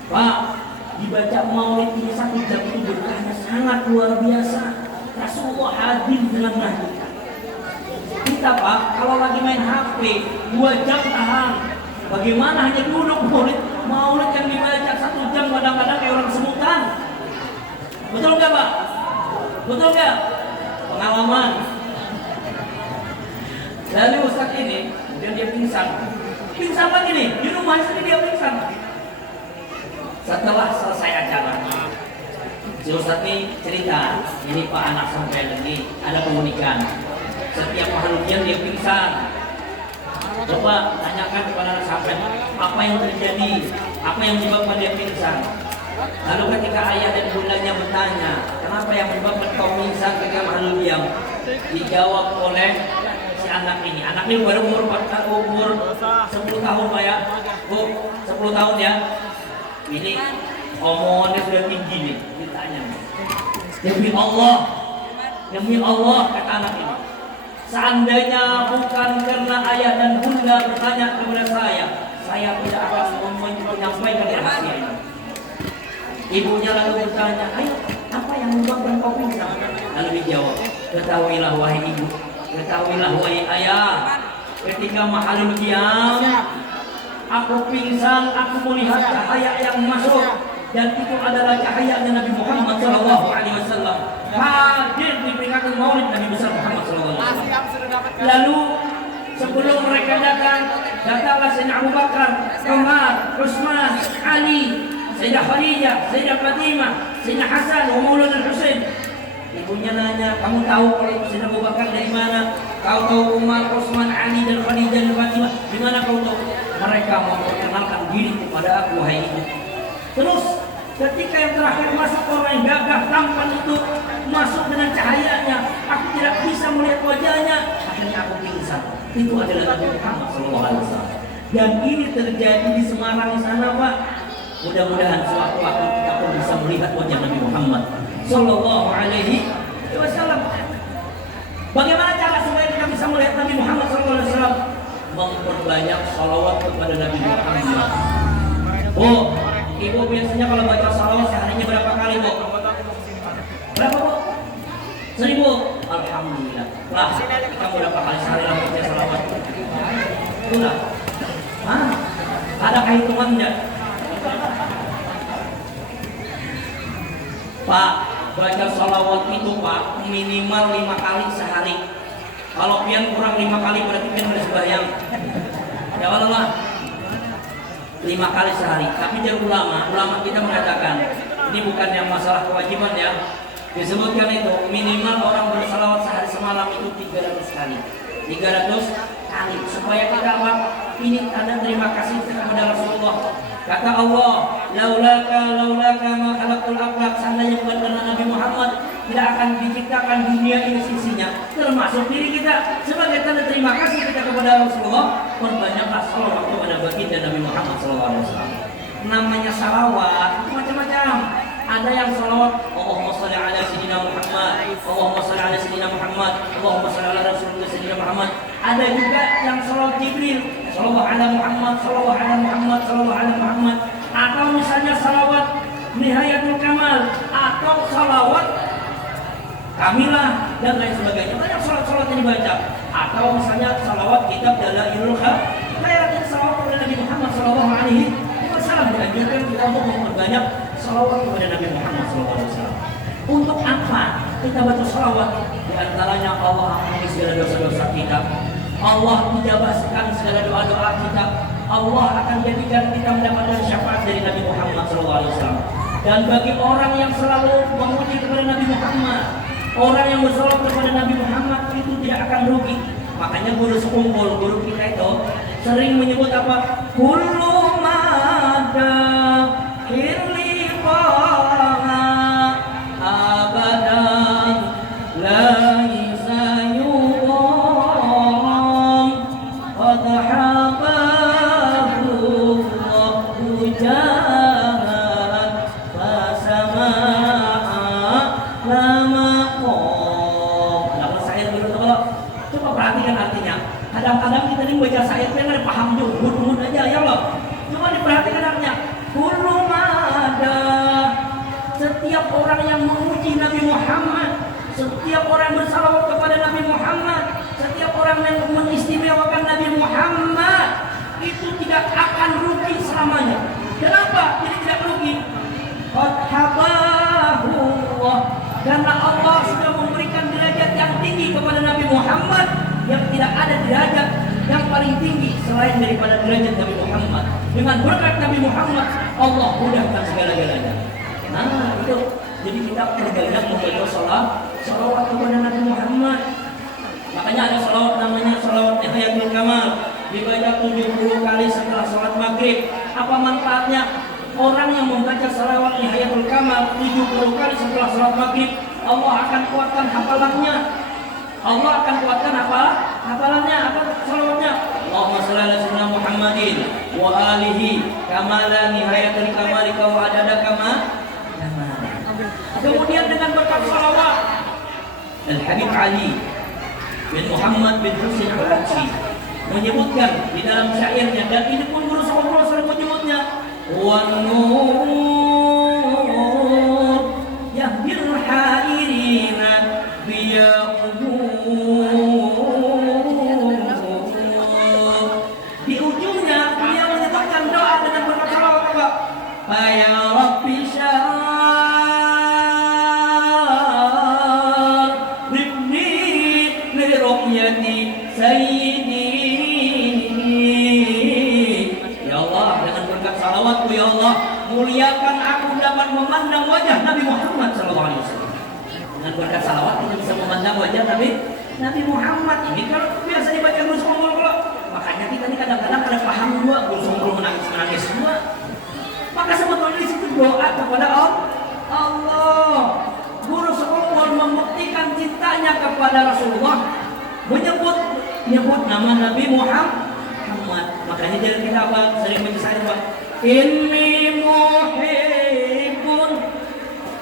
Pak, dibaca Maulid ini 1 jam itu berkahnya sangat luar biasa. Rasulullah hadir dengan kita. kita Pak, kalau lagi main HP 2 jam tahan. Bagaimana hanya duduk maulid yang dibaca 1 jam kadang-kadang kayak orang semutan. Betul nggak Pak? Betul nggak? Pengalaman. Lalu Ustadz ini, kemudian dia pingsan. Pingsan lagi nih, di rumah sini dia pingsan. Setelah selesai acara, si Ustadz ini cerita, ini Pak anak sampai lagi ada keunikan. Setiap mahaludnya dia pingsan. Coba tanyakan kepada anak sampai apa yang terjadi, apa yang menyebabkan dia pingsan. Lalu ketika ayah dan bundanya bertanya, kenapa yang menyebabkan kau pingsan ketika mahaludnya? Dijawab oleh si anak ini. Anak ini baru umur 10 tahun Pak ya. Bu, 10 tahun ya. Ini omongannya sudah tinggi nih, ditanya. Demi Allah kata anak ini. Seandainya bukan karena ayah dan bunda bertanya kepada saya tidak akan menyampaikan rahasia ini. Ibunya lalu bertanya, ayo apa yang menyebabkan kau pingsan? Lalu dijawab, ketahuilah wahai ibu, ketahuilah wahai ayah, ketika mahalul qiyam aku pingsan, aku melihat cahaya yang masuk, dan itu adalah cahaya Nabi Muhammad SAW hadir di peringatan Maulid Nabi besar Muhammad SAW. Lalu sebelum mereka datanglah Sayyidina Abu Bakar, Umar, Utsman, Ali, Sayyidah Khadijah, Sayyidah Fatimah, Sayyidina Hasan, wa Maulana Husain. Ibunya nanya, kamu tahu kalau Sayyidina Abu Bakar dari mana? Kau tahu Umar, Utsman, Ali dan Khadijah dan Fatimah? Di mana kau tahu? Mereka memperkenalkan diri kepada aku, wahai ibu. Terus ketika yang terakhir masuk orang yang gagah tampan itu masuk dengan cahayanya, aku tidak bisa melihat wajahnya, akhirnya aku pingsan. Itu adalah Nabi Muhammad SAW. Dan ini terjadi di Semarang sana Pak. Mudah-mudahan sewaktu-waktu kita pun bisa melihat wajah Nabi Muhammad Sallallahu Alaihi Wasallam. Bagaimana cara supaya kita bisa melihat Nabi Muhammad Sallallahu Alaihi Wasallam? Memperbanyak salawat kepada Nabi Muhammad. Oh, ibu biasanya kalau baca salawat seharinya berapa kali Bu? Berapa Bu? 1000. Alhamdulillah. Lah, kita berapa kali sehari baca salawat? Itulah. Hah? Ada hitungannya? Pak, baca salawat itu Pak minimal 5 kali sehari. Kalau pian kurang 5 kali berarti pian harus bayang. Ya Allah, 5 kali sehari. Tapi dari ulama kita mengatakan ini bukan yang masalah kewajiban ya. Disebutkan itu minimal orang bersalawat sehari semalam itu 300 kali. 300 kali supaya kita apa? Ini tanda terima kasih kepada Rasulullah. Kata Allah, laulaka ma khalaqtul aflaq, seandainya bukan karena Nabi Muhammad tidak akan diciptakan dunia ini sisinya, termasuk diri kita. Sebagai tanda terima kasih kita kepada Rasulullah, perbanyaklah salawat kepada baginda Nabi Muhammad SAW. Namanya salawat macam-macam. Ada yang salawat Allahumma shalli ala sayyidina Muhammad, Allahumma shalli ala sayyidina Muhammad, Allahumma shalli ala rasulillah sayyidina Muhammad. Ada juga yang salawat Jibril, sallallahu ala Muhammad, sallallahu ala Muhammad, sallallahu ala Muhammad. Atau misalnya salawat Nihayatul Kamal, atau salawat Kamilah dan lain sebagainya. Banyak salawat yang dibaca. Atau misalnya salawat kitab Dalailul Khairat, salawat kepada Nabi Muhammad sallallahu alaihi wasallam. Dianjurkan kita untuk memperbanyak salawat kepada Nabi Muhammad SAW. Untuk apa kita baca salawat? Di antaranya Allah ampuni segala dosa-dosa kita, Allah ijabahkan segala doa-doa kita, Allah akan jadikan kita mendapatkan syafaat dari Nabi Muhammad SAW. Dan bagi orang yang selalu memuji kepada Nabi Muhammad, orang yang bersalawat kepada Nabi Muhammad itu tidak akan rugi. Makanya guru sekumpul, guru kita itu sering menyebut apa? Kullu mada hirli abadan laisa yuqam qad habahu hujan fasama'a lama qom. Kalau saya dulu coba perhatikan artinya. Kadang-kadang kita ini baca saya itu nggak paham juga, hut aja ya Allah. Coba diperhatikan artinya. Kullu mada, setiap orang yang memuji Nabi Muhammad, setiap orang yang bersalawat kepada Nabi Muhammad, setiap setiap orang yang mengistimewakan Nabi Muhammad itu tidak akan rugi selamanya. Kenapa? Jadi tidak rugi. Qad habahullah, karena Allah sudah memberikan derajat yang tinggi kepada Nabi Muhammad yang tidak ada derajat yang paling tinggi selain daripada derajat Nabi Muhammad. Dengan berkat Nabi Muhammad Allah mudahkan segala-galanya. Nah itu, jadi kita perbanyak membaca salawat kepada Nabi Muhammad. Makanya ada salawat namanya salawat Nihayatul Kamal, dibaca 70 kali setelah salat maghrib. Apa manfaatnya? Orang yang membaca salawat Nihayatul Kamal 70 kali setelah salat maghrib, Allah akan kuatkan hafalannya. Allah akan kuatkan apa? Hafalannya, apa salawatnya? Allahumma shalli ala sayyidina Muhammadin wa alihi kama la nihayatul kamalika wa adada kama. Kemudian dengan berkat salawat Al-Habib Ali bin Muhammad bin Husain Al-Qadsi menyebutkan di dalam syairnya, dan ini pun Guru Sallallahu sering menyebutnya, wan nur yahdil hairina biya'uhu. Di ujungnya dia menyebutkan doa dengan berkat salawat apa? Ya Rabbi ya Allah, muliakan aku dapat memandang wajah Nabi Muhammad SAW. Dengan berkat salawat kita bisa memandang wajah Nabi Muhammad. Ini kalau biasa dibaca Guru Sallallahu, makanya kita ini kadang-kadang ada paham juga Guru Sallallahu menangis semua. Maka sebetulnya di situ doa kepada Allah. Guru Sallallahu membuktikan cintanya kepada Rasulullah, menyebut nama Nabi Muhammad. Makanya jadi kita apa? Sering menyesali Pak. Inni muhibbun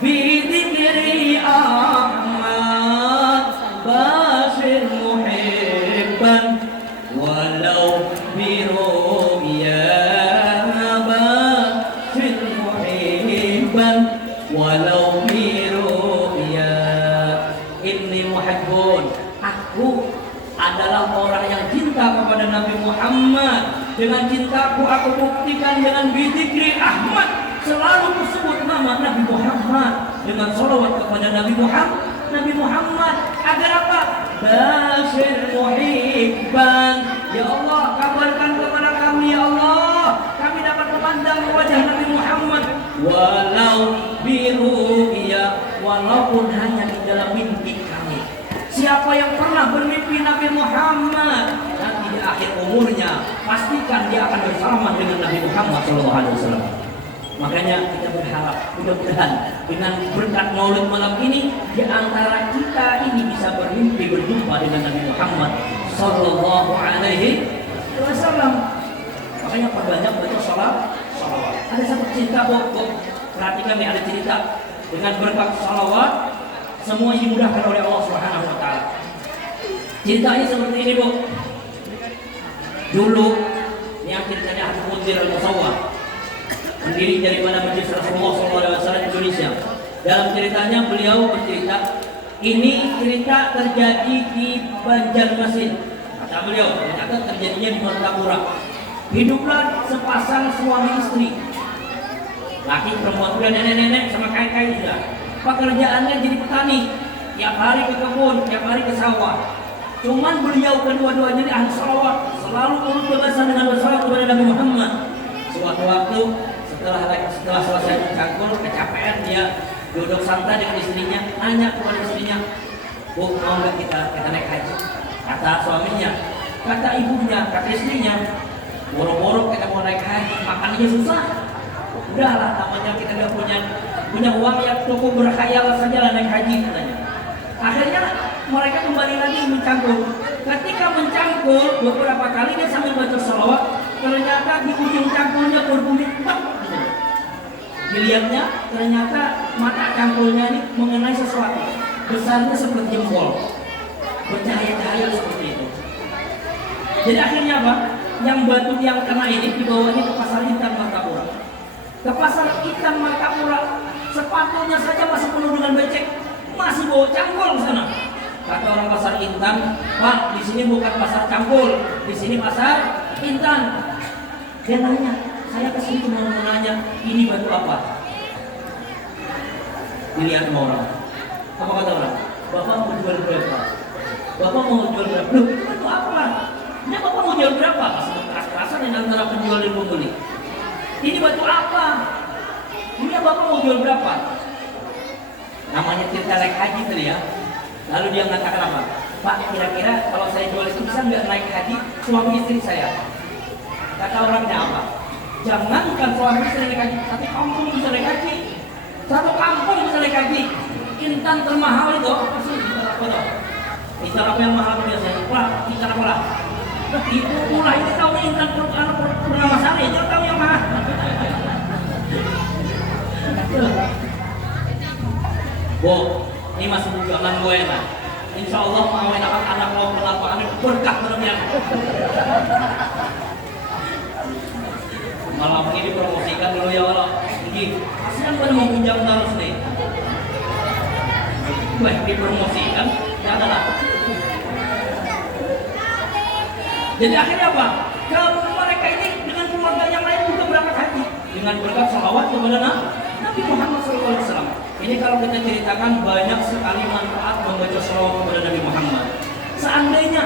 bidzikri Ahmad, basir muhibban walau biru'ya, basir muhibban walau biru'ya. Inni muhibbun, aku adalah orang yang cinta kepada Nabi Muhammad. Dengan cintaku aku buktikan dengan bidzikri Ahmad, selalu tersebut nama Nabi Muhammad dengan salawat kepada Nabi Muhammad agar apa? Basyir muhibban, ya Allah kabarkan kepada kami ya Allah, kami dapat memandang wajah Nabi Muhammad walau biru'ya, walaupun hanya di dalam mimpi kami. Siapa yang pernah bermimpi Nabi Muhammad, nanti di akhir umurnya pastikan dia akan bersama dengan Nabi Muhammad SAW. Makanya kita berharap mudah-mudahan dengan berkat Maulid malam ini, di antara kita ini bisa bermimpi berjumpa dengan Nabi Muhammad Sallallahu Alaihi Wasallam. Makanya perbanyak baca salawat. Ada satu cerita, Bu, perhatikan nih, ada cerita dengan berkat salawat semua dimudahkan oleh Allah Subhanahu wa taala. Ceritanya seperti ini, Bu. Dulu yang ceritanya Habib Munzir Al-Musawwar, pendiri daripada Majelis Rasulullah SAW Indonesia. Dalam ceritanya beliau bercerita, ini cerita terjadi di Banjarmasin. Kata beliau, ternyata terjadinya di Martapura. Hiduplah sepasang suami istri, laki perempuan, udah nenek-nenek sama kakek juga. Pekerjaannya jadi petani, tiap hari ke kebun, tiap hari ke sawah. Cuman beliau kedua-duanya ini ahli salawat, selalu turut berkesan dengan bersalawat kepada Nabi Muhammad. Suatu waktu setelah selesai mencangkul, kecapean, dia duduk santai dengan istrinya, nanya kepada istrinya, Bu, mau nggak kita naik haji? Kata suaminya, kata ibunya, kata istrinya, boro-boro kita mau naik haji, makan aja susah. Udahlah, namanya kita nggak punya uang yang cukup, berkhayal saja lah naik haji katanya. Akhirnya mereka kembali lagi mencangkul. Ketika mencangkul beberapa kali dia sambil baca salawat, ternyata di ujung cangkulnya berbunyi tak. Dilihatnya ternyata mata cangkulnya ini mengenai sesuatu besarnya seperti jempol, bercahaya-cahaya seperti itu. Jadi akhirnya apa? Yang batu yang kena ini dibawanya ke pasar ikan Martapura. Ke pasar ikan Martapura, sepatunya saja masih penuh dengan becek, masih bawa cangkul ke sana. Kata orang pasar Intan, Pak, di sini bukan pasar Cangkul, di sini pasar Intan. Dia nanya, saya kesini cuma mau nanya, ini batu apa? Dilihat sama orang. Apa kata orang? Bapak mau jual berapa? Bapak mau jual berapa? Loh, itu apa? Ini bapak mau jual berapa? Masih keras-kerasan yang antara penjual dan pembeli. Ini batu apa? Ini bapak mau jual berapa? Namanya cerita naik haji tadi ya. Lalu dia mengatakan apa? Pak, kira-kira kalau saya jual itu bisa nggak naik haji suami istri saya? Kata orangnya apa? Jangankan suami istri naik haji, satu kampung bisa naik haji. Satu kampung bisa naik haji. Intan termahal itu pasti bicara apa tuh? Bicara apa yang mahal biasanya? Pula, bicara pula. Itu pula ini tahu Intan pernah masalah itu tahu yang mahal. Bu, ini masih bukan gue enak. Insya Allah mau anak mau kelaparan berkah berlebihan. Malam ini dipromosikan dulu ya Allah. Jadi, kasihan pada mau pinjam terus nih. Baik dipromosikan, janganlah. Jadi akhirnya apa? Kalau mereka ini dengan keluarga yang lain juga berangkat haji dengan berkat salawat kepada Nabi Muhammad SAW. Ini kalau kita ceritakan banyak sekali manfaat membaca salawat kepada Nabi Muhammad. Seandainya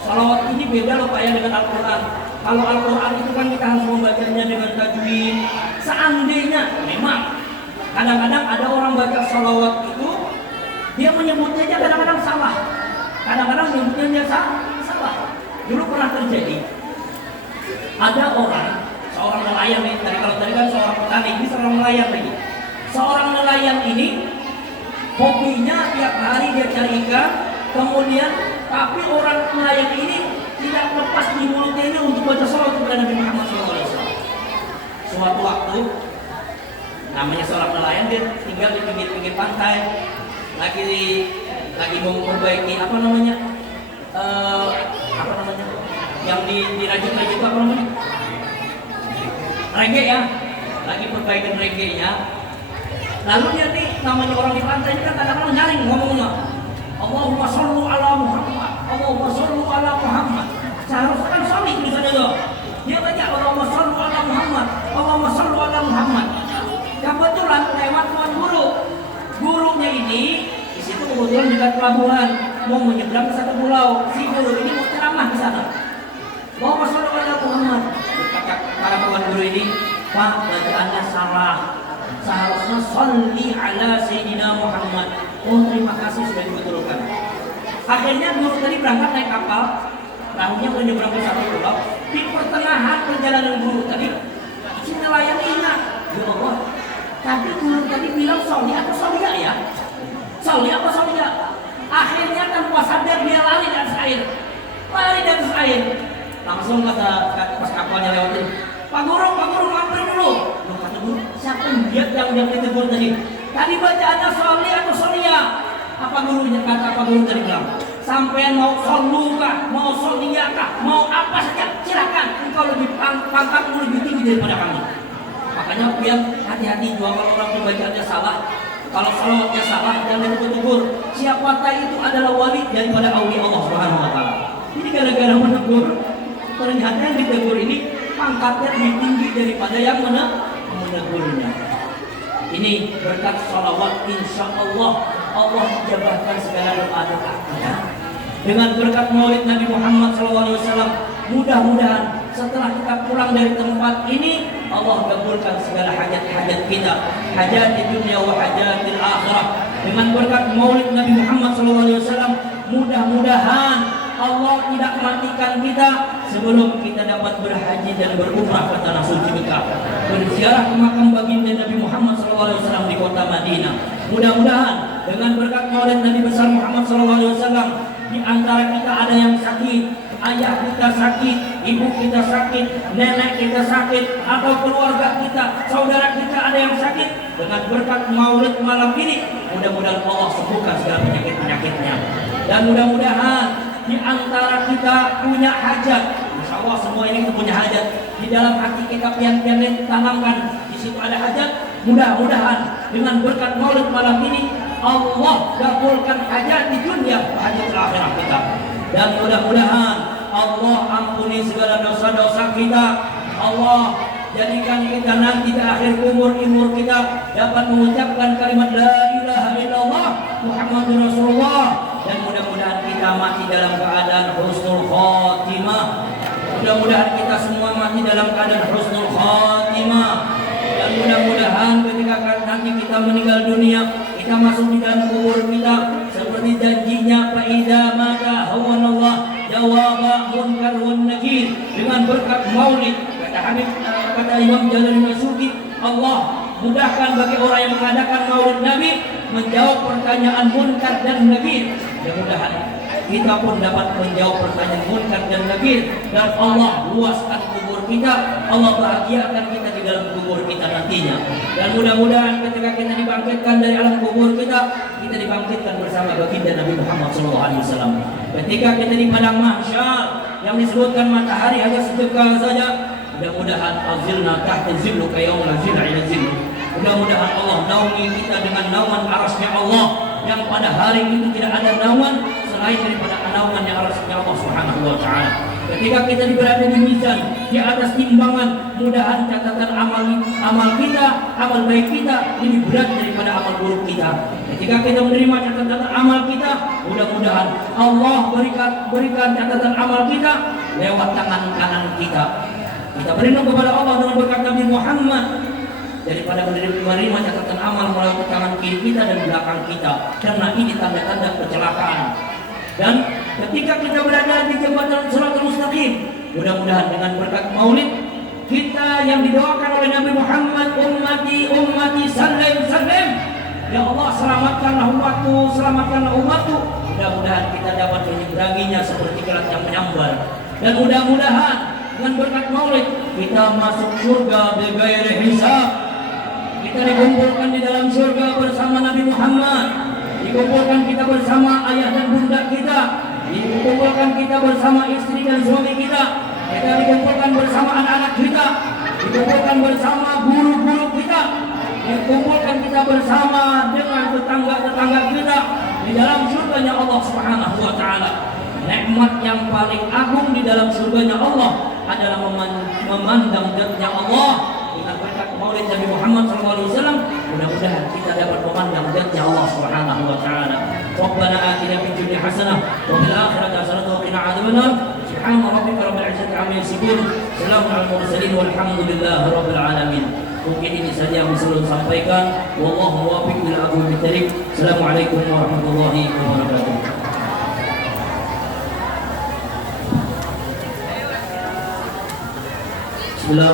salawat ini beda loh Pak ya dengan Al-Quran. Kalau Al-Quran itu kan kita harus membacanya dengan tajwid. Seandainya memang kadang-kadang ada orang baca salawat itu dia menyebutnya aja kadang-kadang salah. Kadang-kadang menyebutnya salah. Dulu pernah terjadi ada seorang nelayan nih. Tadi kan seorang petani, ini seorang nelayan lagi. Seorang nelayan ini hobinya tiap hari dia cari ikan, kemudian tapi orang nelayan ini tidak lepas di mulutnya ini untuk baca salawat kepada Nabi Muhammad SAW. Suatu waktu, namanya seorang nelayan dia tinggal di pinggir-pinggir pantai, lagi memperbaiki apa namanya, yang dirajut-rajut apa namanya, rege ya, lagi perbaikan regenya. Lalu dia nih namanya orang di pantai ini kan kadang-kadang nyaring ngomongnya, Allahumma sholli ala Muhammad, Allahumma sholli ala Muhammad. Seharusnya kan sholli tulisannya tuh. Dia baca Allahumma sholli ala Muhammad, Allahumma sholli ala Muhammad. Kebetulan lewat tuan guru. Gurunya ini di situ kebetulan dekat pelabuhan, mau menyeberang ke satu pulau. Si guru ini mau ceramah di sana. Allahumma sholli ala Muhammad. Kata tuan guru ini, Pak, bacaannya salah. Seharusnya sholli ala Sayyidina Muhammad. Oh, terima kasih sudah dibetulkan. Akhirnya guru tadi berangkat naik kapal, perahunya menyeberang ke satu pulau. Di pertengahan perjalanan guru tadi, si nelayan ingat, ya Allah, tapi guru tadi bilang sholli atau sholia ya? Sholli apa sholia? Akhirnya tanpa sadar dia lari di atas air. Langsung kata pas kapalnya lewatin, Pak Guru, mampir dulu. Kata guru, siapa yang ditegur tadi? Tadi bacaannya sholli atau sholia? Apa guru tadi bilang? Sampai mau sholukah, mau sholiyakah, mau apa saja, silakan. Engkau lebih pangkatmu lebih tinggi daripada kami. Makanya biar hati-hati juga kalau orang pembacaannya salah. Kalau salawatnya salah, jangan ditegur. Siapa tahu itu adalah wali daripada awliya Allah Subhanahu Wa Taala. Ini gara-gara menegur, ternyata yang ditegur ini pangkatnya lebih tinggi daripada yang menegurnya. Ini berkat salawat, insya Allah Allah jabahkan segala doa-doa kita. Dengan berkat maulid Nabi Muhammad SAW, mudah-mudahan setelah kita pulang dari tempat ini, Allah kabulkan segala hajat-hajat kita, hajat di dunia wa hajat di akhirat. Dengan berkat maulid Nabi Muhammad SAW, mudah-mudahan Allah tidak matikan kita sebelum kita dapat berhaji dan berumrah ke tanah suci Mekah, berziarah ke makam baginda Nabi Muhammad SAW di kota Madinah. Mudah-mudahan dengan berkat maulid Nabi besar Muhammad SAW, di antara kita ada yang sakit, ayah kita sakit, ibu kita sakit, nenek kita sakit, atau keluarga kita, saudara kita ada yang sakit. Dengan berkat maulid malam ini, mudah-mudahan Allah sembuhkan segala penyakit-penyakitnya. Dan mudah-mudahan di antara kita punya hajat, insya Allah semua ini kita punya hajat. Di dalam hati kita pian-pian tanamkan, di situ ada hajat. Mudah-mudahan dengan berkat maulid malam ini Allah kabulkan hajat di dunia, hajat akhirat kita. Dan mudah-mudahan Allah ampuni segala dosa-dosa kita. Allah jadikan kita nanti di akhir umur kita dapat mengucapkan kalimat la ilaha illallah Muhammadur Rasulullah, dan mudah-mudahan kita mati dalam keadaan husnul khatimah. Mudah-mudahan kita semua mati dalam keadaan husnul khatimah, dan mudah-mudahan ketika nanti kita meninggal dunia, kita masuk di dalam kubur kita seperti janjinya fa idza mata hawanallah jawaba munkar wan nakir, dengan berkat maulid kata Imam Jalalain Masyuki, Allah mudahkan bagi orang yang mengadakan maulid Nabi menjawab pertanyaan munkar dan nakir. Mudah-mudahan kita pun dapat menjawab pertanyaan munkar dan nakir, dan Allah luaskan kubur kita, Allah bahagiakan kita di dalam kubur kita nantinya. Dan mudah-mudahan ketika kita dibangkitkan dari alam kubur kita dibangkitkan bersama baginda Nabi Muhammad SAW. Ketika kita di padang mahsyar yang disebutkan matahari hanya sedekah saja, mudah-mudahan azilna tahta zillu kayawm la zilla ila zillu. Mudah-mudahan Allah naungi kita dengan naungan arasnya Allah, yang pada hari itu tidak ada naungan selain daripada naungan yang arasnya Allah Subhanahu wa taala. Ketika kita berada di mizan, di atas timbangan, mudahan catatan amal kita, amal baik kita lebih berat daripada amal buruk kita. Ketika kita menerima catatan amal kita, mudah-mudahan Allah berikan catatan amal kita lewat tangan kanan kita. Kita berlindung kepada Allah dengan berkat Nabi Muhammad daripada menerima catatan amal melalui tangan kiri kita dan belakang kita, karena ini tanda-tanda kecelakaan. Dan ketika kita berada di jembatan Shiratal Mustaqim, mudah-mudahan dengan berkat maulid kita yang didoakan oleh Nabi Muhammad, ummati sallim sallim, ya Allah selamatkanlah umatku, mudah-mudahan kita dapat menyeberanginya seperti kilat yang menyambar. Dan mudah-mudahan dengan berkat maulid kita masuk surga bighairi hisab. Kita dikumpulkan di dalam surga bersama Nabi Muhammad, dikumpulkan kita bersama ayah dan bunda kita, dikumpulkan kita bersama istri dan suami kita dikumpulkan bersama anak-anak kita, dikumpulkan bersama guru-guru kita, dikumpulkan kita bersama dengan tetangga-tetangga kita di dalam surganya Allah Subhanahu wa taala. Nikmat yang paling agung di dalam surganya Allah adalah memandang zatnya Allah. Dengan berkat maulid Nabi Muhammad SAW, mudah-mudahan kita dapat memandang zatnya Allah Subhanahu wa taala. Rabbana atina fid dunya hasanah wa fil akhirati hasanah wa qina adzabannar. Subhana rabbika rabbil izzati amma yasifun. Salamun alal mursalin walhamdulillahi rabbil alamin. Mungkin ini saja yang bisa saya sampaikan. Wallahu muwaffiq ila aqwamit thariq. Assalamualaikum warahmatullahi wabarakatuh. Bismillah.